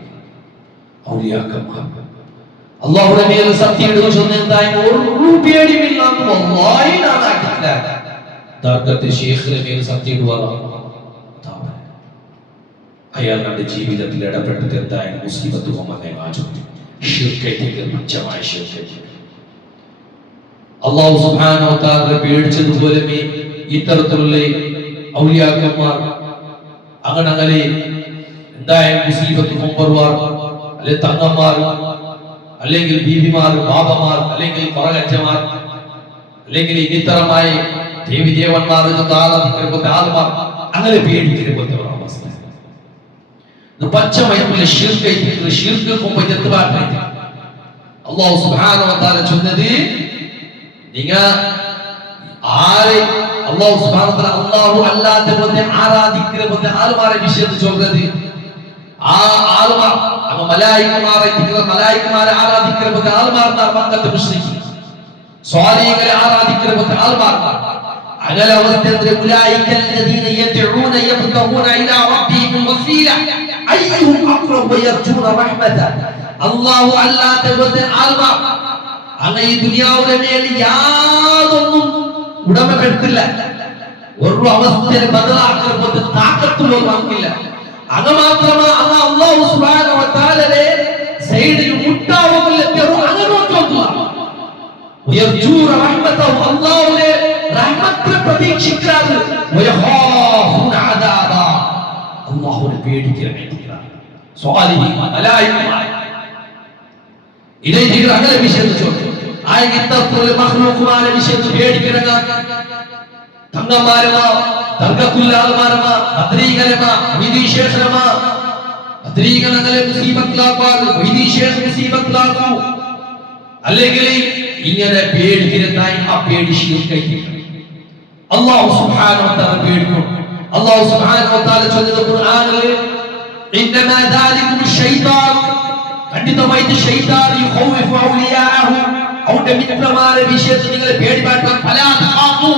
ഔലിയാക്കന്മാർ അല്ലാഹുവിന്റെ മേൽ സത്യം എടുത്തു ചൊന്നെന്തായി ഒരു പേടിയില്ല വല്ലാഹി നാനാക്കില്ല. ദർഗത്തെ ശൈഖിന്റെ മേൽ സത്യം അയാൾ നമ്മുടെ ജീവിതത്തിൽ ഇടപെട്ടത് എന്തായാലും മുസ്ലിമത്ത് വന്നേ മാറ്റും. ഷിർക്കൈക്ക് തുച്ഛമായ ഷിർക്കൈക്ക് അല്ലാഹു സുബ്ഹാനഹു വ തആല പേടിച്ചതുപോലെ ഇത്തരത്തിലുള്ള ഔലിയാക്കന്മാർ അങ്ങനെ എന്തായാലും മുസ്ലിമത്ത് കൊമ്പർവാർ അല്ലെ തങ്ങന്മാർ അല്ലെങ്കിൽ ബീബിമാർ ബാബമാർ അല്ലെങ്കിൽ പറകച്ചമാർ അല്ലെങ്കിൽ ഇത്തരമായ ദേവിദേവന്മാർ ആൾമാർ അങ്ങനെ പേടിക്കുന്ന അവസ്ഥ. പച്ചമയത്തിലെ ഷിർക്ക് അല്ലാഹു സുബ്ഹാനഹു വ തആല ചൊന്നത് നിങ്ങൾ ആരെ അല്ലാഹു സുബ്ഹാനഹു വ തആല അല്ലാഹു അല്ലാതെ പോലെ ആരാധിക്കുന്ന ആൾമാരെ വിഷയത്തിൽ ചൊന്നത് ആ ആൾമാർ മലായികമാരെ ആരാധിക്കുന്ന ആൾമാർ മക്കത്തെ മുശ്രിക്ക് സ്വാലിഹീങ്ങളെ ആരാധിക്കുന്ന ആൾമാർ അങ്ങനെ അവസ്ഥ ഉലൈകല്ലദീന യദ്ഊന യബ്തഗൂന ഇലാ റബ്ബിഹിം വസീല അയ്യുഹും അഖ്റബു വയർജൂന റഹ്മത അല്ലാഹു അല്ലാതെ പോലെ ആൾമാർ അങ്ങനെ ഈ ദുനിയാവിലെ മേൽ യാതൊന്നും ഉടമപ്പെടുത്തില്ല. ഒരു അവസ്ഥയിൽ ബദലാക്കുന്ന താക്കത്തുള്ള വാക്കില്ല. അത് മാത്രമേ അല്ലാഹു സുബ്ഹാനഹു വ തആലയെ സൈഡിൽ മുട്ടാവുന്നില്ല. അങ്ങനെ നോക്കുക വയർജൂന റഹ്മതഹു അല്ലാഹുവിനെ റഹ്മത്ത് പ്രതീക്ഷിക്കാതെ വയഖാഫുന അദാബ അല്ലാഹുവിനെ പേടിക്കാൻ സ്വാലിഹീൻ മലായികമാർ ഇതേ അങ്ങനെ വിഷയത്തിൽ ചോദിച്ചു ആയിരത്തിൽ മഖ്ലൂഖുമാരെ വിഷയത്തിൽ പേടിക്കണ തങ്ങന്മാരമാ തർക്കക്കുല്ലാൽമാരമാ ബദ്രീകരമാ വിദേശേഷരമാ ബദ്രീകരങ്ങളെ മുസീബത്തിലാക്കാൻ വിദേശേഷ മുസീബത്തിലാക്കൂ അല്ലെങ്കിൽ ഇങ്ങനെ പേടിക്കുന്നതായി ആ പേടി ശിർക്കായി. അല്ലാഹു സുബ്ഹാനഹു വ തആല പേടിക്കും. അല്ലാഹു സുബ്ഹാനഹു വ തആല ചൊല്ലുന്ന ഖുർആനിൽ ഇന്നമാ ദാലികും ശൈത്താൻ, ഖണ്ഡിതമായിട്ട് ശൈത്താൻ യുഖൗവിഫു ഔലിയാഅഹു, അവന്റെ മിത്രമാരെ വിഷയത്തിൽ നിങ്ങൾ പേടിപ്പാൻ ഫലാ തഖാഫു,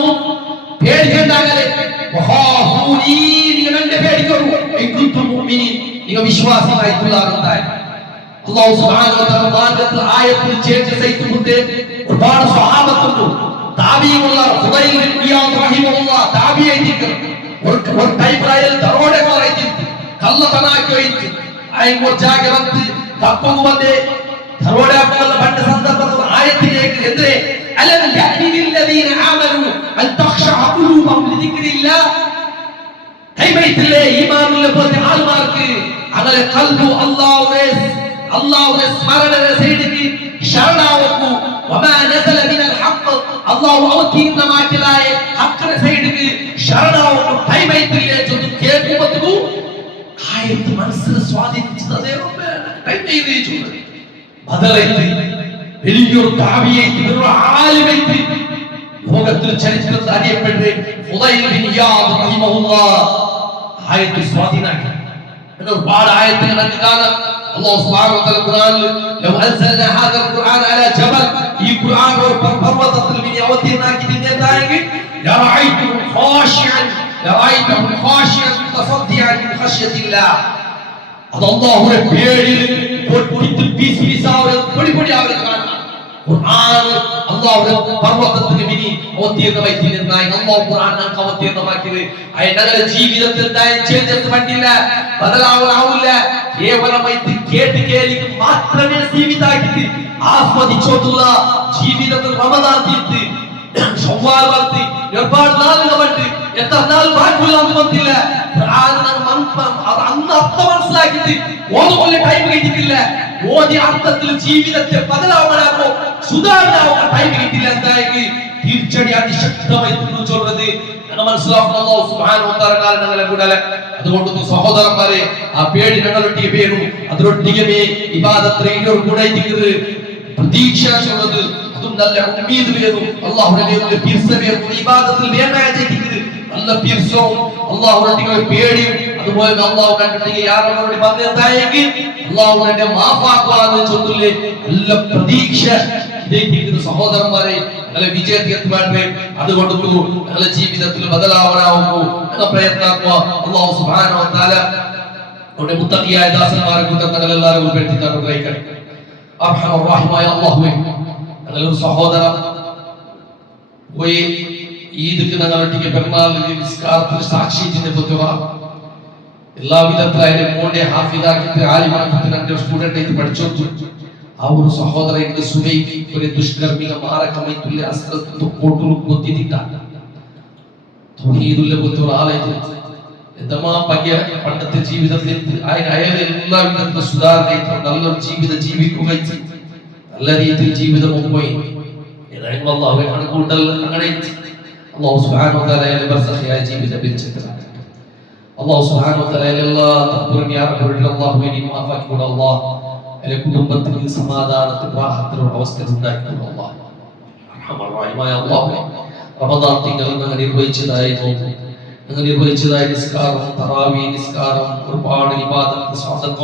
പേടിക്കണ്ടാകലെ വഖാഫൂനി, നിങ്ങൾ എന്നെ പേടിക്കൂ ഇൻ കുൻതും മുഅ്മിനീൻ, നിങ്ങൾ വിശ്വാസികളായിട്ടുള്ളവരായി. അല്ലാഹു സുബ്ഹാനഹു വ തആല മാർഗത്തിൽ ആയത്തിൽ ചേർത്ത് ചെയ്തുകൊണ്ട് ഒരുപാട് സ്വഹാബത്തുണ്ട്. താബിയുള്ള ഖുദൈൽ ബിൻ ഇയാദ് റഹിമഹുല്ലാഹ് താബിയായിട്ട് ഒരു ടൈപ്രായൽ ദറോടെമാരായിട്ട് കള്ളത്തനാക്കി ആയി മോർജാಗೆ ಬಂದು ತಪ್ಪು ಬಂದೆ ದರೋಡೆ ಹಾಕಲ್ಲ ಬಂದ ಸಂದರ್ಭದಲ್ಲಿ ಆಯತ್ತಿലേക്ക് എതിരെ അലം യഅനി ലില്ലദീന ആമനു അൻ തഖ്ശഅ ഖുലൂബുഹും ലിദിക്രില്ലാഹ്, കൈബൈത്തിലെ ഈമാനുള്ള പോലെ ആൾമാർക്ക് അങ്ങനെ ഖൽബു അല്ലാഹുവേ സ്മരണയുടെ സൈഡിക്ക് ശരണാവൂ. വമാ നസല മിനൽ ഹഖ്, അല്ലാഹു അവതീർന്ന മാറ്റലായ ഹഖിന്റെ സൈഡിക്ക് ശരണാവൂ. കൈബൈത്തിലെ ചൊല്ലു കേൾക്കുമ്പോൾ ആയത്ത് മനസ്സിൽ സ്വാധീനിച്ചത് അതേ ടൈം ചെയ്തു ബദലായിട്ട് വലിയൊരു താബിയായിട്ട് ഒരു ആലിമായിട്ട് ലോകത്തിൽ ചരിത്രത്തിൽ അറിയപ്പെട്ട ഖുദൈൽ ബിൻ ഇയാദ് റഹിമഹുല്ലാഹ് ആയത്ത് സ്വാധീനാക്കി. ഒരുപാട് ആയത്തുകൾ കാണാം. അല്ലാഹു സുബ്ഹാനഹു വ തആല ഖുർആനിൽ ലൗ അൻസൽനാ ഹാദൽ ഖുർആന അലാ ജബൽ, ഈ ഖുർആൻ ഒരു പർവതത്തിൽ മിനി അവതീർണാക്കി ദിനേതായെങ്കിൽ ലറഅയ്തു ഖാശിഅൻ മുതസദ്ദിഅൻ മിൻ ഖശ്യത്തില്ലാഹ്, അത് അല്ലാഹുവിന്റെ പേരിൽ പൊട്ടിട്ട് പൊടിപൊടിയാവുന്നത് കാണാം. ഖുർആൻ അല്ലാഹുവിന്റെ പർവതത്തിൽ മിനി അവതീർണമായി ദിനേതായി അല്ലാഹു ഖുർആൻ നമുക്ക് അവതീർണമാക്കിയത് അയനങ്ങളുടെ ജീവിതത്തിൽ ചേഞ്ചസ് വന്നില്ല, ബദലാവില്ല. കേവലമായിട്ട് കേട്ട് കേൾവിക്ക് മാത്രമേ സീമിതമാക്കിയിട്ട് ആസ്വദിച്ചോട്ടുള്ള ജീവിതത്തിൽ റമദാൻ തീർത്ത് ഷവ്വാൽ വളർത്തി ഒരുപാട് നാളുകൾ വണ്ട് എത്ര നാൾ ബാക്കിയുള്ളതെന്ന് വന്നില്ല. അന്ന് അർത്ഥം മനസ്സിലാക്കിയിട്ട് ഓതുപോലെ ടൈം കിട്ടിയിട്ടില്ല. ഓതി അർത്ഥത്തിൽ ജീവിതത്തെ ബദലാവാനാകുമോ സുധാരണാവുന്ന ടൈം കിട്ടില്ല. എന്തായെങ്കിൽ തീർച്ചയായും അതിശക്തമായി ചൊല്ലുന്നത് മനസ്സിലാക്കുന്ന അല്ലാഹു സുബ്ഹാനഹു വ തആല കാരണങ്ങളെ കൂടാലെ. അതുകൊണ്ട് സഹോദരന്മാരെ, ആ പേടി ഞങ്ങളൊട്ടിಗೆ ಬೇರು, ಅದರೊಟ್ಟಿಗೆ ಇಬಾದತ್ ಇನ್ನೊಂದು ಗುಣ ಇದ್ದಿದ್ದು ಪ್ರತೀಕ್ಷೆ ಚೊಲ್ಲದು, ಅದು നല്ല ഉമ്മീദ് ಬೇರು, അല്ലാഹുവിനെ പീർസಬೇಕು. ഇബാദത്തിൽ വേമായിട്ടിരിക്കുന്നത് നല്ല പീർസവും അല്ലാഹുവിനെ പേടിയും. അതുപോലെ അല്ലാഹു കണ്ടിട്ട് യാരോട് വന്നെത്തായെങ്കിൽ അല്ലാഹുവിനെ മാഫാക്കുവാന്ന് ചൊല്ലില്ലേ നല്ല പ്രതീക്ഷ ഇതേറ്റിരിക്കുന്ന സഹോദരന്മാരെ നല്ല വിജയത്തിൽ എത്തുവാൻ. അതുകൊണ്ട് നല്ല ജീവിതത്തിൽ ബദലാവനാവുന്നു എന്ന പ്രയത്നാക്കുക. അല്ലാഹു സുബ്ഹാനഹു വ തആല നമ്മുടെ മുത്തഖിയായ ദാസന്മാരെ കൂട്ടത്തിൽ എല്ലാവരും ഉൾപ്പെടുത്തിക്കാൻ ഗ്രഹിക്കണം. അർഹമർ റഹീമായ അല്ലാഹുവേ, നല്ലൊരു സഹോദര പോയി ഈദ്ക്ക് ഞങ്ങളൊട്ടിക്ക് പെരുന്നാളിൽ നിസ്കാരത്തിൽ സാക്ഷിച്ചിട്ട് പറ്റുക എല്ലാ വിധത്തിലായാലും മോന്റെ ഹാഫിദാക്കിട്ട് ആലിമാക്കിട്ട് ഞങ്ങളുടെ സ്റ്റുഡന്റ് ആയിട്ട് പഠിച്ചു. ആ ഒരു സഹോദര എന്റെ സുബൈക്ക് ഒരു ദുഷ്കർമ്മിക മാരകമായിട്ടുള്ള അസ്ത്രത്തിൽ പോട്ടു കൊത്തിയിട്ടാണ് തൗഹീദുൽ ബുത്തുർ ആലയത്തിൽ എന്തമാ പകിയ പണ്ടത്തെ ജീവിതത്തിൽ അയാൾ എല്ലാ വിധത്തിലുള്ള സുധാരണയും നല്ലൊരു ജീവിതം ജീവിക്കുക, നല്ല രീതിയിൽ ജീവിതം മുമ്പോയി ഏതായാലും അല്ലാഹുവേ കണക്കൂട്ടൽ അങ്ങനെ അല്ലാഹു സുബ്ഹാനഹു വ തആല ബർസഖിയായ ജീവിതം വെച്ചിട്ടാണ്. അല്ലാഹു സുബ്ഹാനഹു വ തആല എല്ലാ തഖ്ബറും യാ റബ്ബി അല്ലാഹുവേ നീ മാഫാക്കി കൊട്. അല്ലാഹ് എന്റെ കുടുംബത്തിന് സമാധാനത്തിന് റാഹത്തിനുള്ള അവസ്ഥ ഉണ്ടാക്കി കൊട്. അല്ലാഹ് അർഹമർ റഹീമായ അല്ലാഹുവേ, റമദാൻ തിങ്കൾ ഞങ്ങൾ നിർവഹിച്ചതായ നിസ്കാരം, തറാവീഹ് നിസ്കാരം, ഒരുപാട് ഇബാദത്ത് സദഖ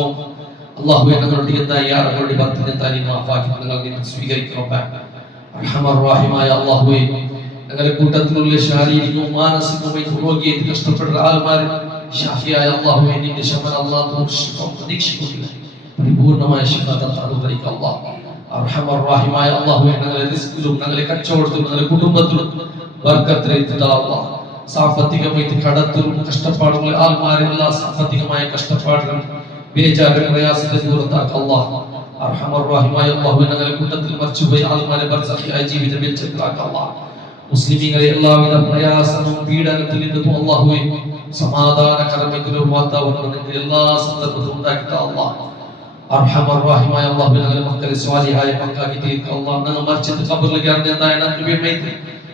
അല്ലാഹുവേ ഞങ്ങളുടെ ഞങ്ങളുടെ ഭക്തിനെ താനി മാഫാക്കി ഞങ്ങൾ സ്വീകരിക്കണം. അർഹമർ റഹീമായ അല്ലാഹുവേ, ഞങ്ങളുടെ കൂട്ടത്തിലുള്ള ശാരീരികവും മാനസികവും രോഗിയായിട്ട് കഷ്ടപ്പെടുന്ന ആൾമാർ ഷാഫിയായ അല്ലാഹുവേ നിന്റെ ശമനം അല്ലാഹു പ്രതീക്ഷിക്കുന്നില്ല. പരിപൂർണമായ ശിഫ തരുക അല്ലാഹ്. അർഹമർ റഹീമായ അല്ലാഹുവേ, ഞങ്ങളുടെ റിസ്കിലും ഞങ്ങളുടെ കച്ചവടത്തിലും ഞങ്ങളുടെ കുടുംബത്തിലും ബർക്കത്ത് ചെയ്ത അല്ലാഹ്. സാമ്പത്തികമായിട്ട് കടത്തിലും കഷ്ടപ്പാടുകൾ ആൾമാരെല്ലാ സാമ്പത്തികമായ കഷ്ടപ്പാടുകൾ ബേജാറ് പ്രയാസത്തെ ദൂരത്താക്ക അല്ലാഹ്. അർഹമർ റഹീമായ അല്ലാഹുവേ, ഞങ്ങളുടെ കൂട്ടത്തിൽ മരിച്ചുപോയ ആൾമാരെ ബർസഖിയായ ജീവിതം വെച്ചിട്ടാക്ക അല്ലാഹ്. മുസ്ലിമീങ്ങളെ എല്ലാവിധ പ്രയാസവും പീഡനത്തിൽ നിന്നും അല്ലാഹുവേ സമാധാനകരമായിട്ടുള്ള വാതാവരണം എല്ലാ സന്ദർഭത്തിലും ഉണ്ടാക്കിത്ത അല്ലാഹ്. അർഹമർ റഹീമായ അല്ലാഹുവേ, ഞങ്ങളുടെ മക്കളെ സ്വാലിഹായ മക്കളാക്കി തീർക്ക അല്ലാഹ്. ഞങ്ങൾ മരിച്ചിട്ട് ഖബറിലേക്ക് ഇറങ്ങിയതായ നബിയുമായിട്ട്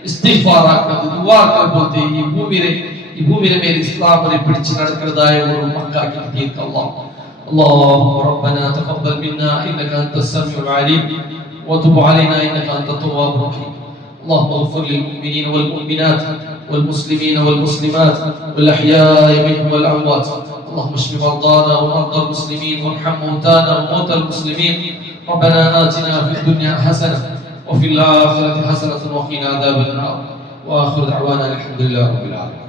ഇസ്തിഗ്ഫാർ ആക്കുന്നത് ദുആ കബൂൽത്തെ ഈ ഭൂമിയിലെ മേൽ ഇസ്ലാമിനെ പിടിച്ചു നടക്കുന്നതായ ഒരു മക്കളാക്കി തീർക്ക അല്ലാഹ്. اللهم ربنا تقبل منا انك انت السميع العليم وتب علينا إنك أنت التواب الرحيم. اللهم اغفر للمؤمنين والمؤمنات والمسلمين والمسلمات والأحياء منهم والأموات. اللهم اشف مرضانا ومرضى المسلمين وارحم موتانا وموتى المسلمين. ربنا آتنا في الدنيا حسنة وفي الآخرة حسنة وقنا عذاب النار. وآخر دعوانا الحمد لله رب العالمين.